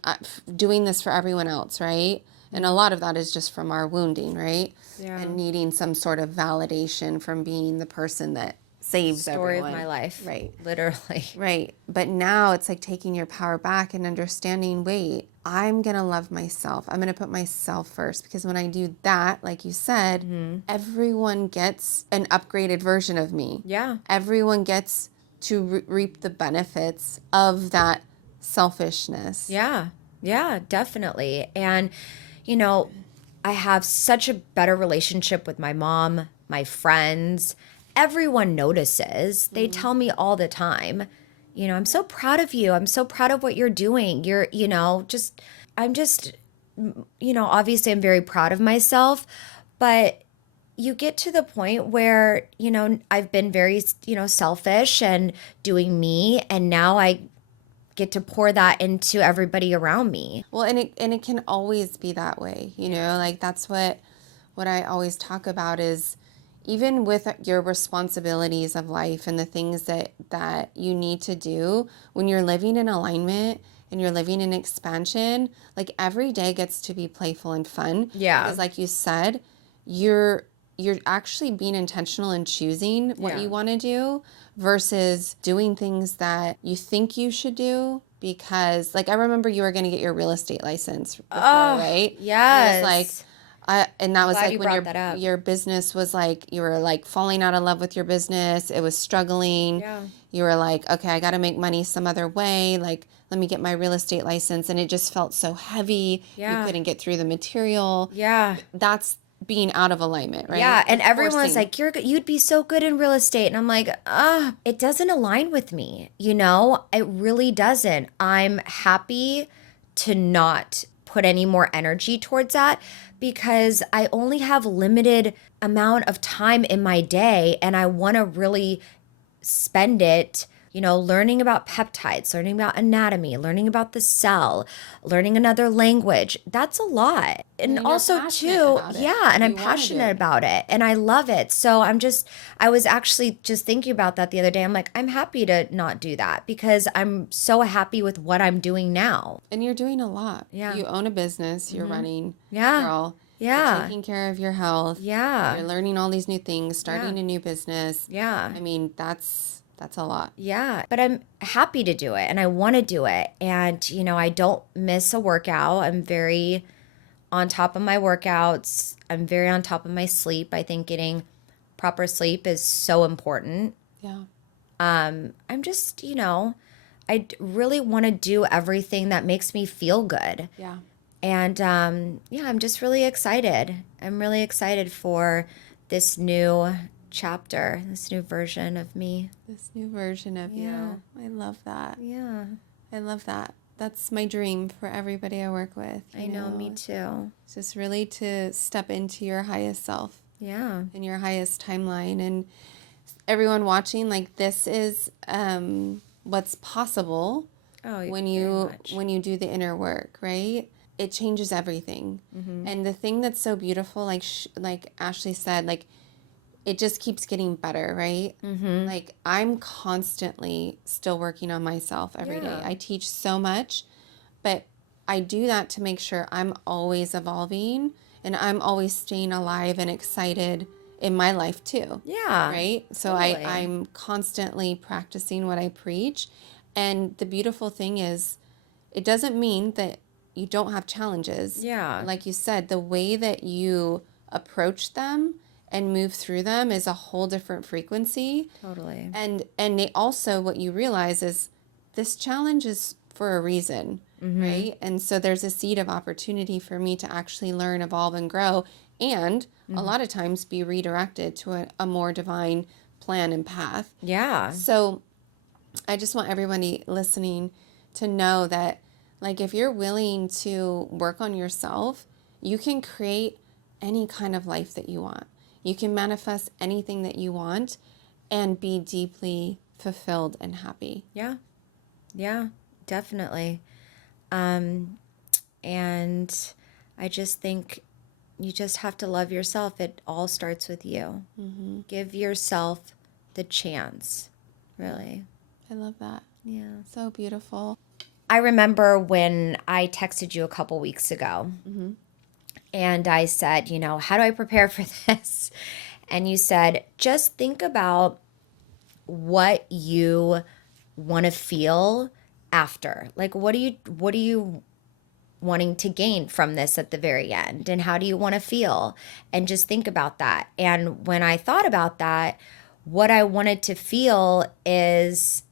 doing this for everyone else, right? And a lot of that is just from our wounding, right? Yeah. And needing some sort of validation from being the person that saves Story everyone. of my life. Right. Literally. Right. But now it's like taking your power back and understanding, wait, I'm going to love myself. I'm going to put myself first, because when I do that, like you said, everyone gets an upgraded version of me. Yeah. Everyone gets to reap the benefits of that selfishness. Yeah. Yeah, definitely. And, I have such a better relationship with my mom, my friends. Everyone notices. They tell me all the time, I'm so proud of you. I'm so proud of what you're doing. Obviously I'm very proud of myself, but you get to the point where, I've been very, selfish and doing me. And now I get to pour that into everybody around me. Well, and it can always be that way, like that's what I always talk about is even with your responsibilities of life and the things that you need to do when you're living in alignment and you're living in expansion, like every day gets to be playful and fun. Yeah. Because like you said, you're actually being intentional and choosing what you want to do versus doing things that you think you should do. Because like I remember you were going to get your real estate license before, right? Yes. And it was like and that was Glad like you when brought that up. your business was like, you were like falling out of love with your business. It was struggling. Yeah. You were like, okay, I got to make money some other way. Like, let me get my real estate license. And it just felt so heavy. Yeah. You couldn't get through the material. Yeah. That's being out of alignment, right? Yeah, and It's everyone's forcing. like, you'd be so good in real estate. And I'm like, it doesn't align with me. It really doesn't. I'm happy to not put any more energy towards that because I only have limited amount of time in my day and I want to really spend it, learning about peptides, learning about anatomy, learning about the cell, learning another language. That's a lot. And you're also passionate too, about it. yeah, and You I'm wanna do passionate it. about it and I love it. So I was actually just thinking about that the other day. I'm like, I'm happy to not do that because I'm so happy with what I'm doing now. And you're doing a lot. Yeah. You own a business. You're running. Yeah. Girl. Yeah. You're taking care of your health. Yeah. You're learning all these new things, starting a new business. Yeah. I mean, that's a lot. Yeah, but I'm happy to do it and I want to do it. And, I don't miss a workout. I'm very on top of my workouts. I'm very on top of my sleep. I think getting proper sleep is so important. Yeah. I'm just, I really want to do everything that makes me feel good. Yeah. And I'm just really excited. I'm really excited for this new chapter, this new version of me. This new version of Yeah. you. I love that. Yeah. I love that. That's my dream for everybody I work with. I know, me too. It's just really to step into your highest self Yeah. and your highest timeline. And everyone watching, like, this is what's possible Oh, when very you much. when you do the inner work, right? It changes everything. And the thing that's so beautiful, like Ashley said, like, it just keeps getting better, right? Like, I'm constantly still working on myself every day. Yeah. I teach so much, but I do that to make sure I'm always evolving and I'm always staying alive and excited in my life too. Yeah. Right? So Totally. I'm constantly practicing what I preach. And the beautiful thing is, it doesn't mean that you don't have challenges. Yeah. Like you said, the way that you approach them and move through them is a whole different frequency. Totally. And they also, what you realize is this challenge is for a reason, right? And so there's a seed of opportunity for me to actually learn, evolve, and grow, and a lot of times be redirected to a more divine plan and path. Yeah. So I just want everybody listening to know that, like, if you're willing to work on yourself, you can create any kind of life that you want. You can manifest anything that you want and be deeply fulfilled and happy. Yeah. Yeah, definitely. And I just think you just have to love yourself. It all starts with you. Give yourself the chance, really. I love that. Yeah. So beautiful. I remember when I texted you a couple weeks ago and I said, you know, how do I prepare for this? And you said, just think about what you want to feel after. Like, what are you wanting to gain from this at the very end? And how do you want to feel? And just think about that. And when I thought about that, what I wanted to feel is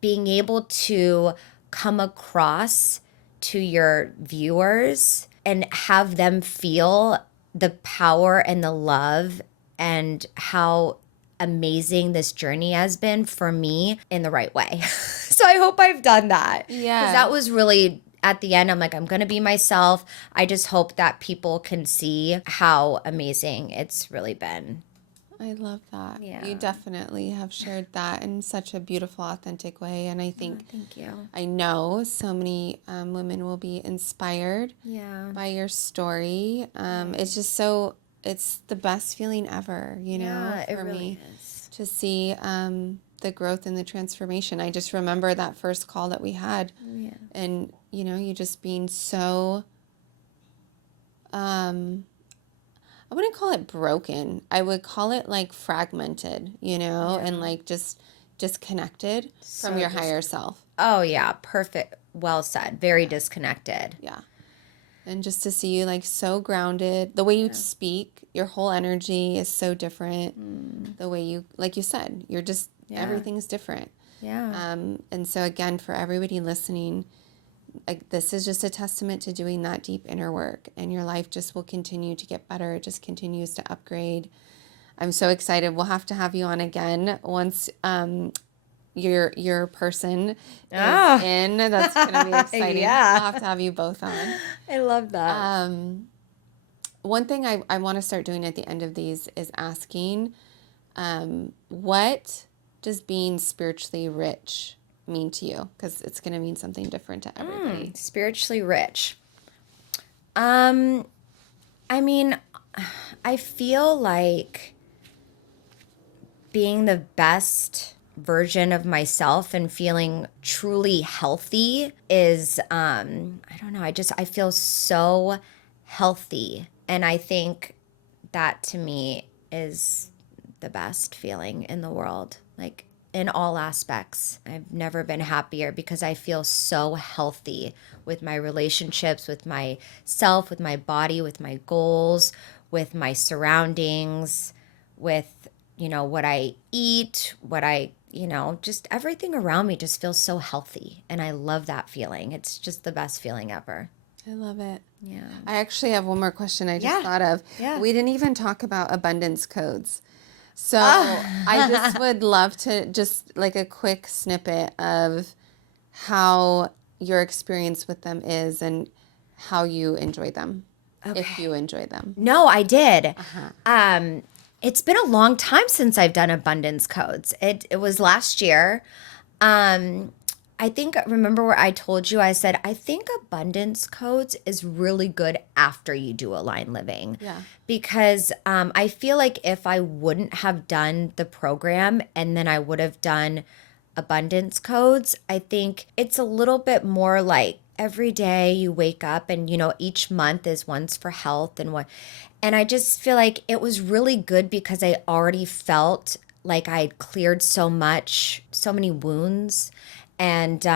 being able to come across to your viewers and have them feel the power and the love and how amazing this journey has been for me in the right way. So I hope I've done that. Yeah. Because that was really, at the end, I'm like, I'm going to be myself. I just hope that people can see how amazing it's really been. I love that. Yeah. You definitely have shared that in such a beautiful, authentic way. And I think, Thank you. I know so many women will be inspired Yeah. by your story. It's just so, it's the best feeling ever, you know, Yeah, it for really me is. to see the growth and the transformation. I just remember that first call that we had Yeah. and, you know, you just being so, I wouldn't call it broken. I would call it like fragmented, you know, and like just disconnected from your higher self. Oh, yeah. Perfect. Well said. Very disconnected. Yeah. And just to see you like so grounded, the way you speak, your whole energy is so different. The way you, like you said, you're just, everything's different. Yeah. And so again, for everybody listening, like, this is just a testament to doing that deep inner work, and your life just will continue to get better. It just continues to upgrade. I'm so excited. We'll have to have you on again once your person is in. That's going to be exciting. Yeah. We'll have to have you both on. I love that. One thing I want to start doing at the end of these is asking, what does being spiritually rich mean to you? Because it's going to mean something different to everybody. Spiritually rich. I mean, I feel like being the best version of myself and feeling truly healthy is I don't know, I feel so healthy, and I think that to me is the best feeling in the world, like in all aspects. I've never been happier because I feel so healthy with my relationships, with myself, with my body, with my goals, with my surroundings, with, you know, what I eat, what I, you know, just everything around me just feels so healthy. And I love that feeling. It's just the best feeling ever. I love it. Yeah. I actually have one more question I just thought of. Yeah. We didn't even talk about abundance codes. So I just would love to just like a quick snippet of how your experience with them is and how you enjoy them, if you enjoy them. No, I did. Uh-huh. It's been a long time since I've done abundance codes. It was last year. I think, remember where I told you, I said, I think abundance codes is really good after you do Align Living. Yeah. Because I feel like if I wouldn't have done the program and then I would have done abundance codes, I think it's a little bit more like every day you wake up and, each month is one's for health and what. And I just feel like it was really good because I already felt like I'd cleared so many wounds. And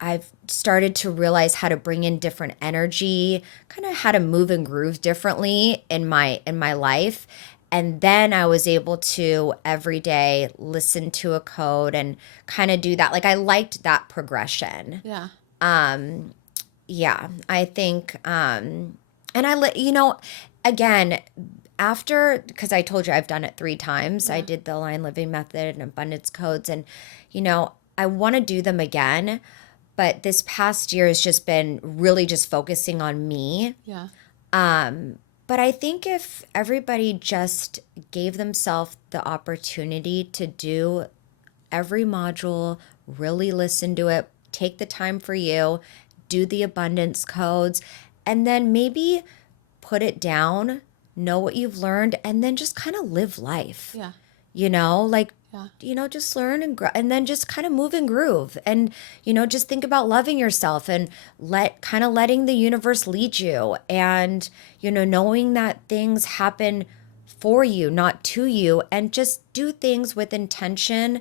I've started to realize how to bring in different energy, kind of how to move and groove differently in my life. And then I was able to every day listen to a code and kind of do that. Like I liked that progression. Yeah. Yeah, I think and again, after, because I told you I've done it 3 times. I did the Align Living Method and abundance codes, and I want to do them again, but this past year has just been really just focusing on me. Yeah. But I think if everybody just gave themselves the opportunity to do every module, really listen to it, take the time for you, do the abundance codes, and then maybe put it down, know what you've learned, and then just kind of live life. Yeah. Just learn and then just kind of move and groove, and just think about loving yourself and letting the universe lead you, and knowing that things happen for you, not to you, and just do things with intention,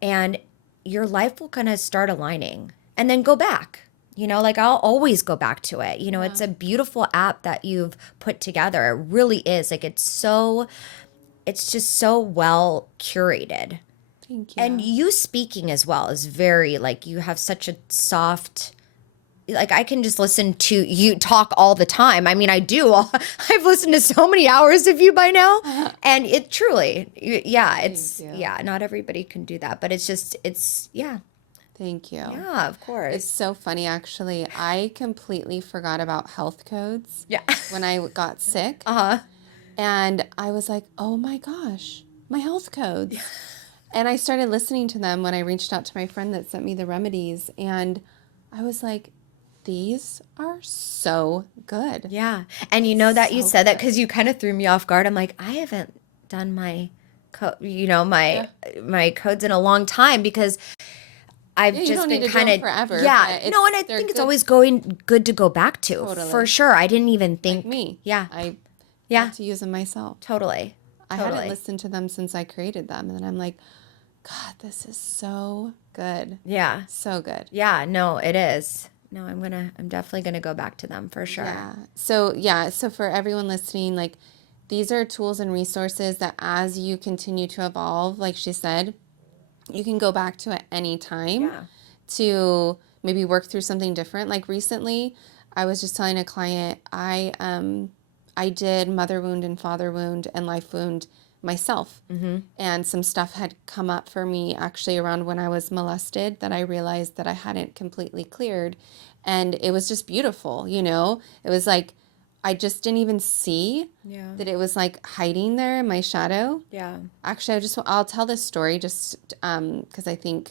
and your life will kind of start aligning, and then go back. I'll always go back to it. It's a beautiful app that you've put together. It really is. Like it's just so well curated. Thank you. And you speaking as well is very, like, you have such a soft, like, I can just listen to you talk all the time. I mean, I do. I've listened to so many hours of you by now. And it truly, not everybody can do that. But yeah. Thank you. Yeah, of course. It's so funny, actually. I completely forgot about health codes. Yeah. When I got sick. Uh-huh. And I was like, oh my gosh, my health codes. And I started listening to them when I reached out to my friend that sent me the remedies. And I was like, these are so good. Yeah. And that you said that because you kind of threw me off guard. I'm like, I haven't done my my codes in a long time because I've just been kind of forever. Yeah. No, and I think it's always good to go back to. Totally. For sure. I didn't even think like me. Yeah. I had to use them myself. Totally. I hadn't listened to them since I created them. And then I'm like, God, this is so good. Yeah. So good. Yeah, no, it is. No, I'm definitely gonna go back to them for sure. Yeah. So for everyone listening, like, these are tools and resources that as you continue to evolve, like she said, you can go back to at any time to maybe work through something different. Like recently, I was just telling a client, I did mother wound and father wound and life wound myself. Mm-hmm. And some stuff had come up for me actually around when I was molested that I realized that I hadn't completely cleared. And it was just beautiful, It was like, I just didn't even see that it was like hiding there in my shadow. Yeah. Actually, I'll tell this story just because I think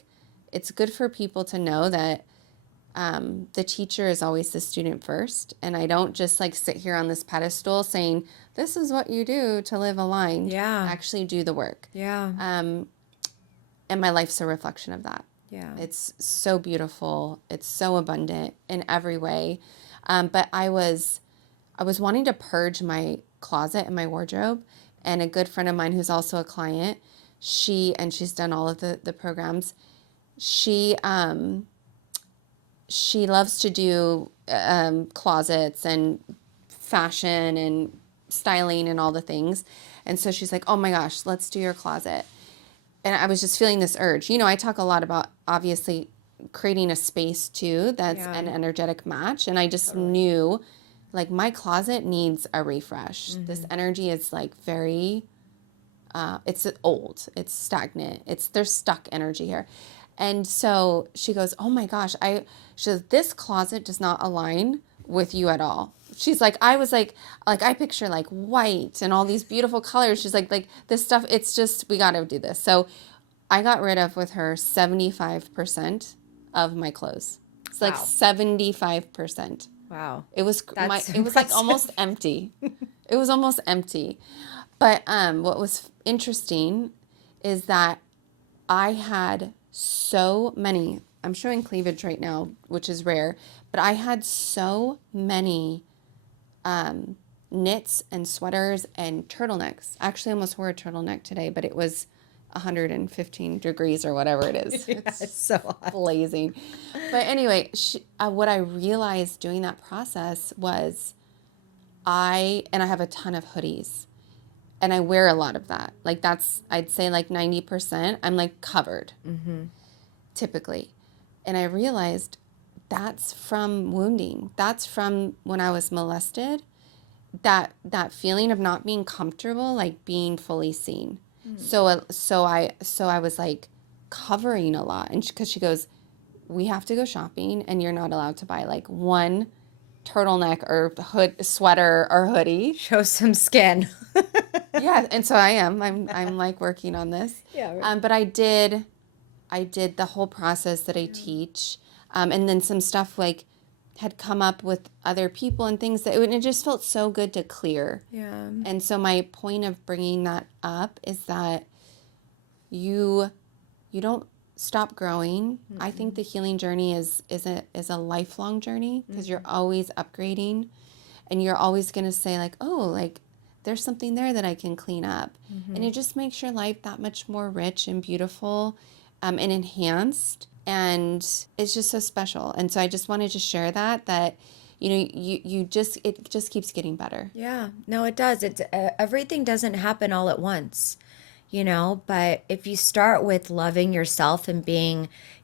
it's good for people to know that the teacher is always the student first. And I don't just like sit here on this pedestal saying, this is what you do to live aligned. Yeah. Actually do the work. Yeah. And my life's a reflection of that. Yeah. It's so beautiful. It's so abundant in every way. But I was wanting to purge my closet and my wardrobe. And a good friend of mine who's also a client, she's done all of the programs. She loves to do closets and fashion and styling and all the things. And so she's like, oh my gosh, let's do your closet. And I was just feeling this urge. I talk a lot about obviously creating a space too that's an energetic match. And I just knew like my closet needs a refresh. Mm-hmm. This energy is like very it's old, it's stagnant, there's stuck energy here. And so she goes, oh my gosh, she says, this closet does not align with you at all. She's like, I was like I picture like white and all these beautiful colors. She's like this stuff, it's just, we got to do this. So I got rid of with her 75% of my clothes. It's like 75%. Wow. It was That's it was like almost empty. It was almost empty. But what was interesting is that I had so many, I'm showing cleavage right now, which is rare, but I had so many knits and sweaters and turtlenecks. Actually, I almost wore a turtleneck today, but it was 115 degrees or whatever it is. It's so hot. Blazing. But anyway, what I realized doing that process was I have a ton of hoodies and I wear a lot of that. Like that's, I'd say like 90%, I'm like covered typically. And I realized that's from wounding. That's from when I was molested, that feeling of not being comfortable, like being fully seen. So I was like covering a lot. And because she goes, we have to go shopping and you're not allowed to buy like one turtleneck or sweater or hoodie. Show some skin. Yeah, and so I am. I'm like working on this. Yeah. Right. But I did the whole process that I teach, and then some stuff like had come up with other people and things that it just felt so good to clear. Yeah. And so my point of bringing that up is that you don't stop growing. Mm-hmm. I think the healing journey is a lifelong journey because you're always upgrading, and you're always going to say like, oh, like there's something there that I can clean up. And it just makes your life that much more rich and beautiful and enhanced. And it's just so special. And so I just wanted to share that, you know, it just keeps getting better. Yeah, no, it does. It's everything doesn't happen all at once, you know, but if you start with loving yourself and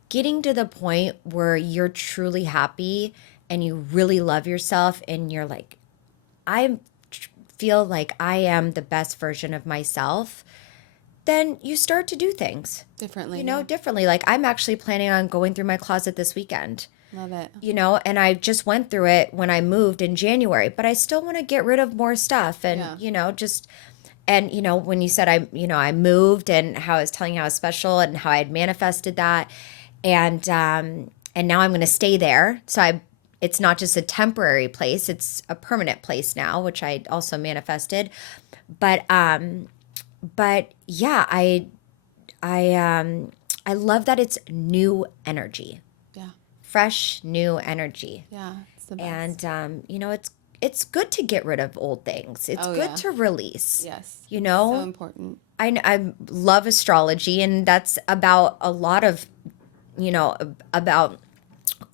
getting to the point where you're truly happy and you really love yourself and you're like, I feel like I am the best version of myself, then you start to do things differently. You know, differently. Like I'm actually planning on going through my closet this weekend. Love it. You know, and I just went through it when I moved in January, but I still want to get rid of more stuff and, you know, and, you know, when you said I moved and how I was telling you how special and how I had manifested that and now I'm going to stay there. So it's not just a temporary place, it's a permanent place now, which I also manifested. But yeah, I love that it's new energy. Yeah. Fresh, new energy. Yeah, it's the best. And you know, it's good to get rid of old things. It's good to release. Yes. You know? So important. I love astrology, and that's about a lot of, you know, about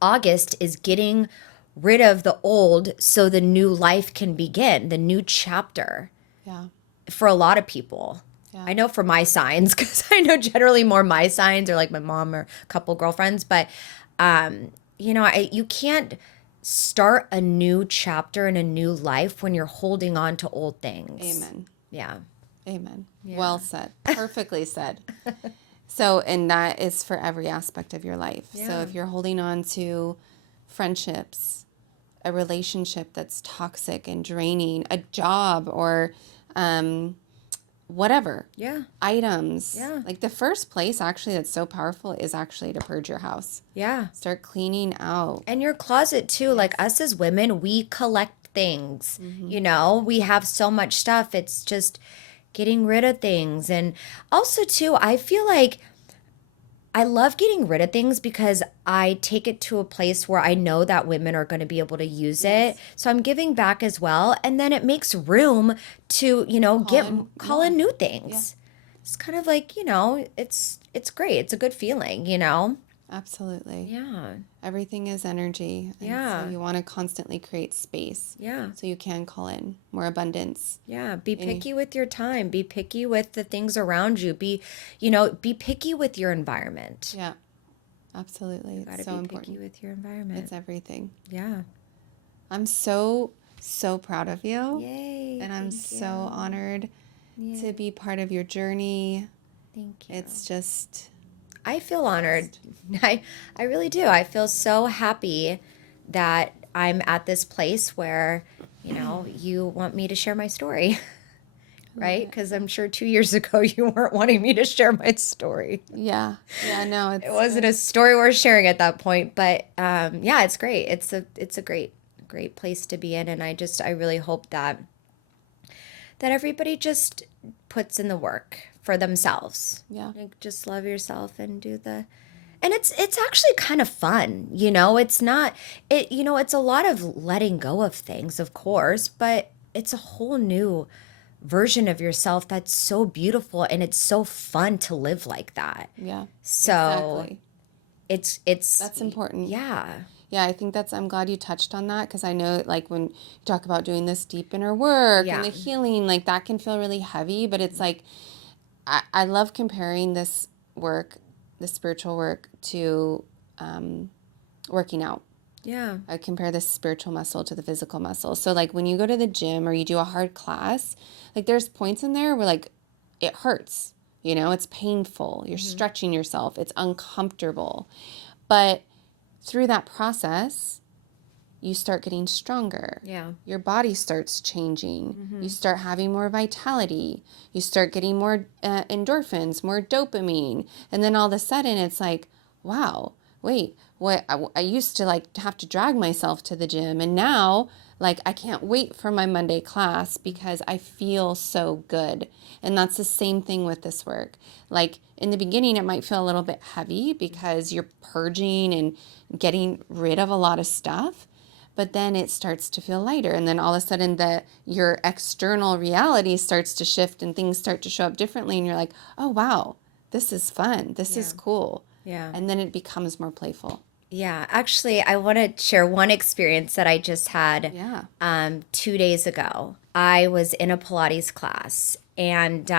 August is getting rid of the old so the new life can begin, the new chapter. Yeah. For a lot of people. Yeah. I know for my signs, because I know generally more my signs or like my mom or a couple girlfriends, but you know, you can't start a new chapter in a new life when you're holding on to old things. Amen. Yeah. Amen. Yeah. Well said. Perfectly said. So, and that is for every aspect of your life. Yeah. So if you're holding on to friendships, a relationship that's toxic and draining, a job or whatever. Yeah. Items. Yeah. Like the first place actually that's so powerful is actually to purge your house. Yeah. Start cleaning out. And your closet too. Yes. Like us as women, we collect things. You know, we have so much stuff. It's just getting rid of things. And also too, I feel like I love getting rid of things because I take it to a place where I know that women are going to be able to use it. So I'm giving back as well. And then it makes room to, you know, call in new things. Yeah. It's kind of like, you know, it's great. It's a good feeling, you know? Absolutely. Yeah. Everything is energy. And so you want to constantly create space. Yeah. So you can call in more abundance. Yeah. Be picky with your time. Be picky with the things around you. Be picky with your environment. Yeah. Absolutely. You gotta be picky with your environment. It's everything. Yeah. I'm so proud of you. Yay. And I'm so honored to be part of your journey. Thank you. It's just... I feel honored. I really do. I feel so happy that I'm at this place where, you want me to share my story. Right? Because I'm sure 2 years ago you weren't wanting me to share my story. Yeah. Yeah, no, It wasn't a story worth sharing at that point, but yeah, it's great. It's a great place to be in, and I really hope that everybody just puts in the work for themselves. Yeah. Like, just love yourself and do the... And it's actually kind of fun, It's not it's a lot of letting go of things, of course, but it's a whole new version of yourself that's so beautiful, and it's so fun to live like that. Yeah. So Exactly. it's That's important. Yeah. Yeah, I think I'm glad you touched on that, because I know, like, when you talk about doing this deep inner work and the healing, like, that can feel really heavy, but it's like, I love comparing this work, the spiritual work, to working out. Yeah. I compare the spiritual muscle to the physical muscle. So, like, when you go to the gym or you do a hard class, like, there's points in there where, like, it hurts, it's painful. You're stretching yourself. It's uncomfortable. But through that process, you start getting stronger. Yeah. Your body starts changing. You start having more vitality. You start getting more endorphins, more dopamine. And then all of a sudden it's like, wow, wait, what I used to like have to drag myself to the gym, and now like I can't wait for my Monday class because I feel so good. And that's the same thing with this work. Like in the beginning it might feel a little bit heavy because you're purging and getting rid of a lot of stuff, but then it starts to feel lighter, and then all of a sudden your external reality starts to shift and things start to show up differently, and you're like, oh wow, this is fun, this is cool. Yeah. And then it becomes more playful. Yeah, actually, I want to share one experience that I just had. Yeah. 2 days ago. I was in a Pilates class, and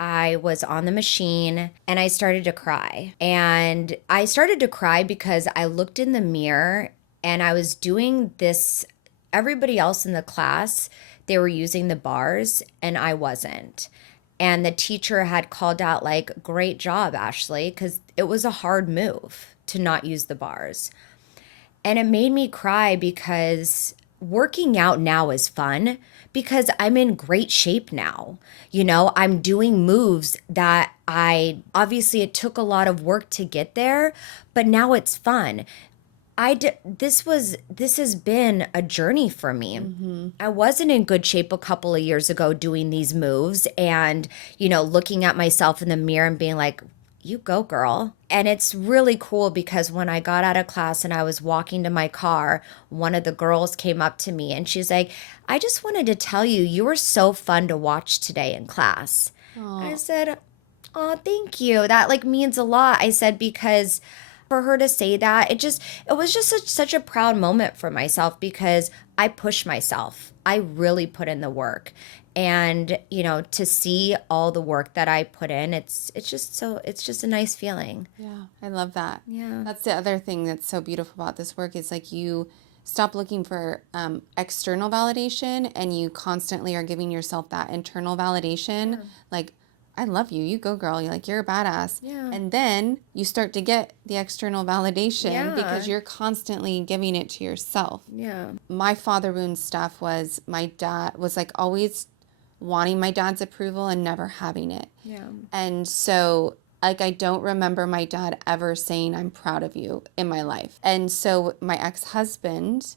I was on the machine, and I started to cry. And I started to cry because I looked in the mirror, and I was doing this. Everybody else in the class, they were using the bars, and I wasn't. And the teacher had called out, like, great job, Ashley, because it was a hard move to not use the bars. And it made me cry because working out now is fun because I'm in great shape now. I'm doing moves that obviously it took a lot of work to get there, but now it's fun. This has been a journey for me. Mm-hmm. I wasn't in good shape a couple of years ago doing these moves and, looking at myself in the mirror and being like, you go, girl. And it's really cool because when I got out of class and I was walking to my car, one of the girls came up to me and she's like, I just wanted to tell you, you were so fun to watch today in class. Aww. I said, oh, thank you. That like means a lot. I said, because for her to say that, it was just such a proud moment for myself because I pushed myself. I really put in the work. And, to see all the work that I put in, it's just a nice feeling. Yeah, I love that. Yeah. That's the other thing that's so beautiful about this work is like you stop looking for external validation and you constantly are giving yourself that internal validation. Yeah. Like, I love you. You go, girl. You're a badass. Yeah. And then you start to get the external validation because you're constantly giving it to yourself. Yeah. My father wound stuff was my dad was like always wanting my dad's approval and never having it. Yeah. And so like I don't remember my dad ever saying I'm proud of you in my life. And so my ex-husband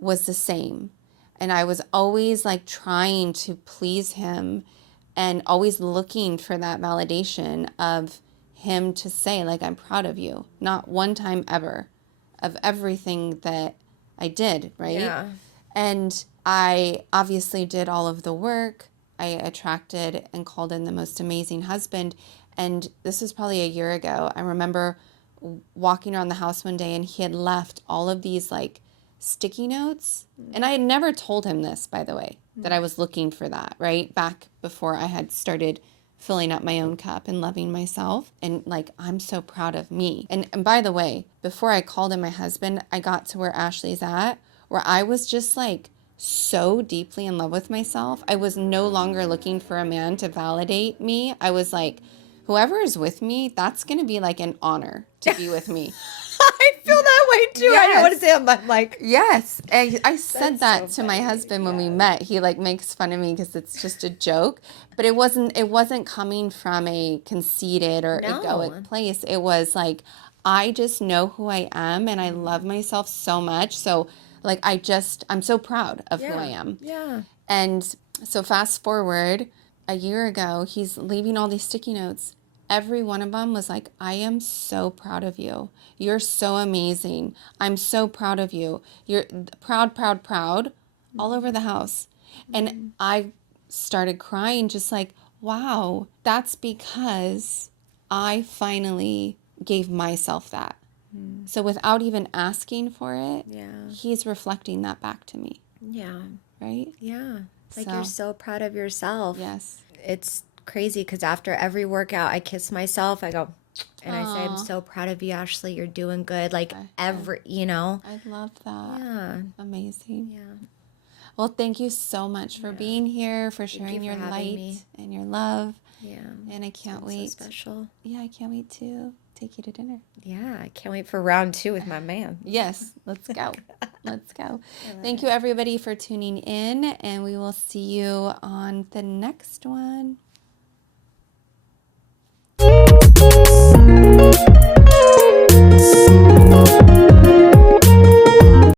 was the same. And I was always like trying to please him and always looking for that validation of him to say like I'm proud of you. Not one time ever of everything that I did, right? Yeah. And I obviously did all of the work. I attracted and called in the most amazing husband. And this was probably a year ago. I remember walking around the house one day and he had left all of these like sticky notes. And I had never told him this, by the way, that I was looking for that, right? Back before I had started filling up my own cup and loving myself. And like, I'm so proud of me. And by the way, before I called him my husband, I got to where Ashley's at, where I was just like so deeply in love with myself. I was no longer looking for a man to validate me. I was like, whoever is with me, that's going to be like an honor to be with me. I feel that way too. I don't want to Yes. say I'm like, Yes. I said That's that so to my funny. husband when we met. He like makes fun of me because it's just a joke, but it wasn't coming from a conceited or No. egoic place. It was like, I just know who I am and I love myself so much. So like I'm so proud of who I am. Yeah. And so fast forward a year ago, he's leaving all these sticky notes. Every one of them was like, I am so proud of you. You're so amazing. I'm so proud of you. You're proud, proud, proud, all over the house. And I started crying, just like, wow, that's because I finally gave myself that. So without even asking for it, Yeah. he's reflecting that back to me, Yeah. right? Yeah. Like So- you're so proud of yourself. Yes. It's crazy because after every workout, I kiss myself. I go, and I say, I'm Aw. so proud of you, Ashley. You're doing good. Like every, I love that. Yeah. Amazing. Yeah. Well, thank you so much for being here, for sharing you your for having light me. and your love. Yeah. And I can't So wait. special. Yeah, I can't wait to take you to dinner. Yeah. I can't wait for round 2 with my man. Yes, let's go. Let's go. Thank you, everybody, for tuning in, and we will see you on the next one.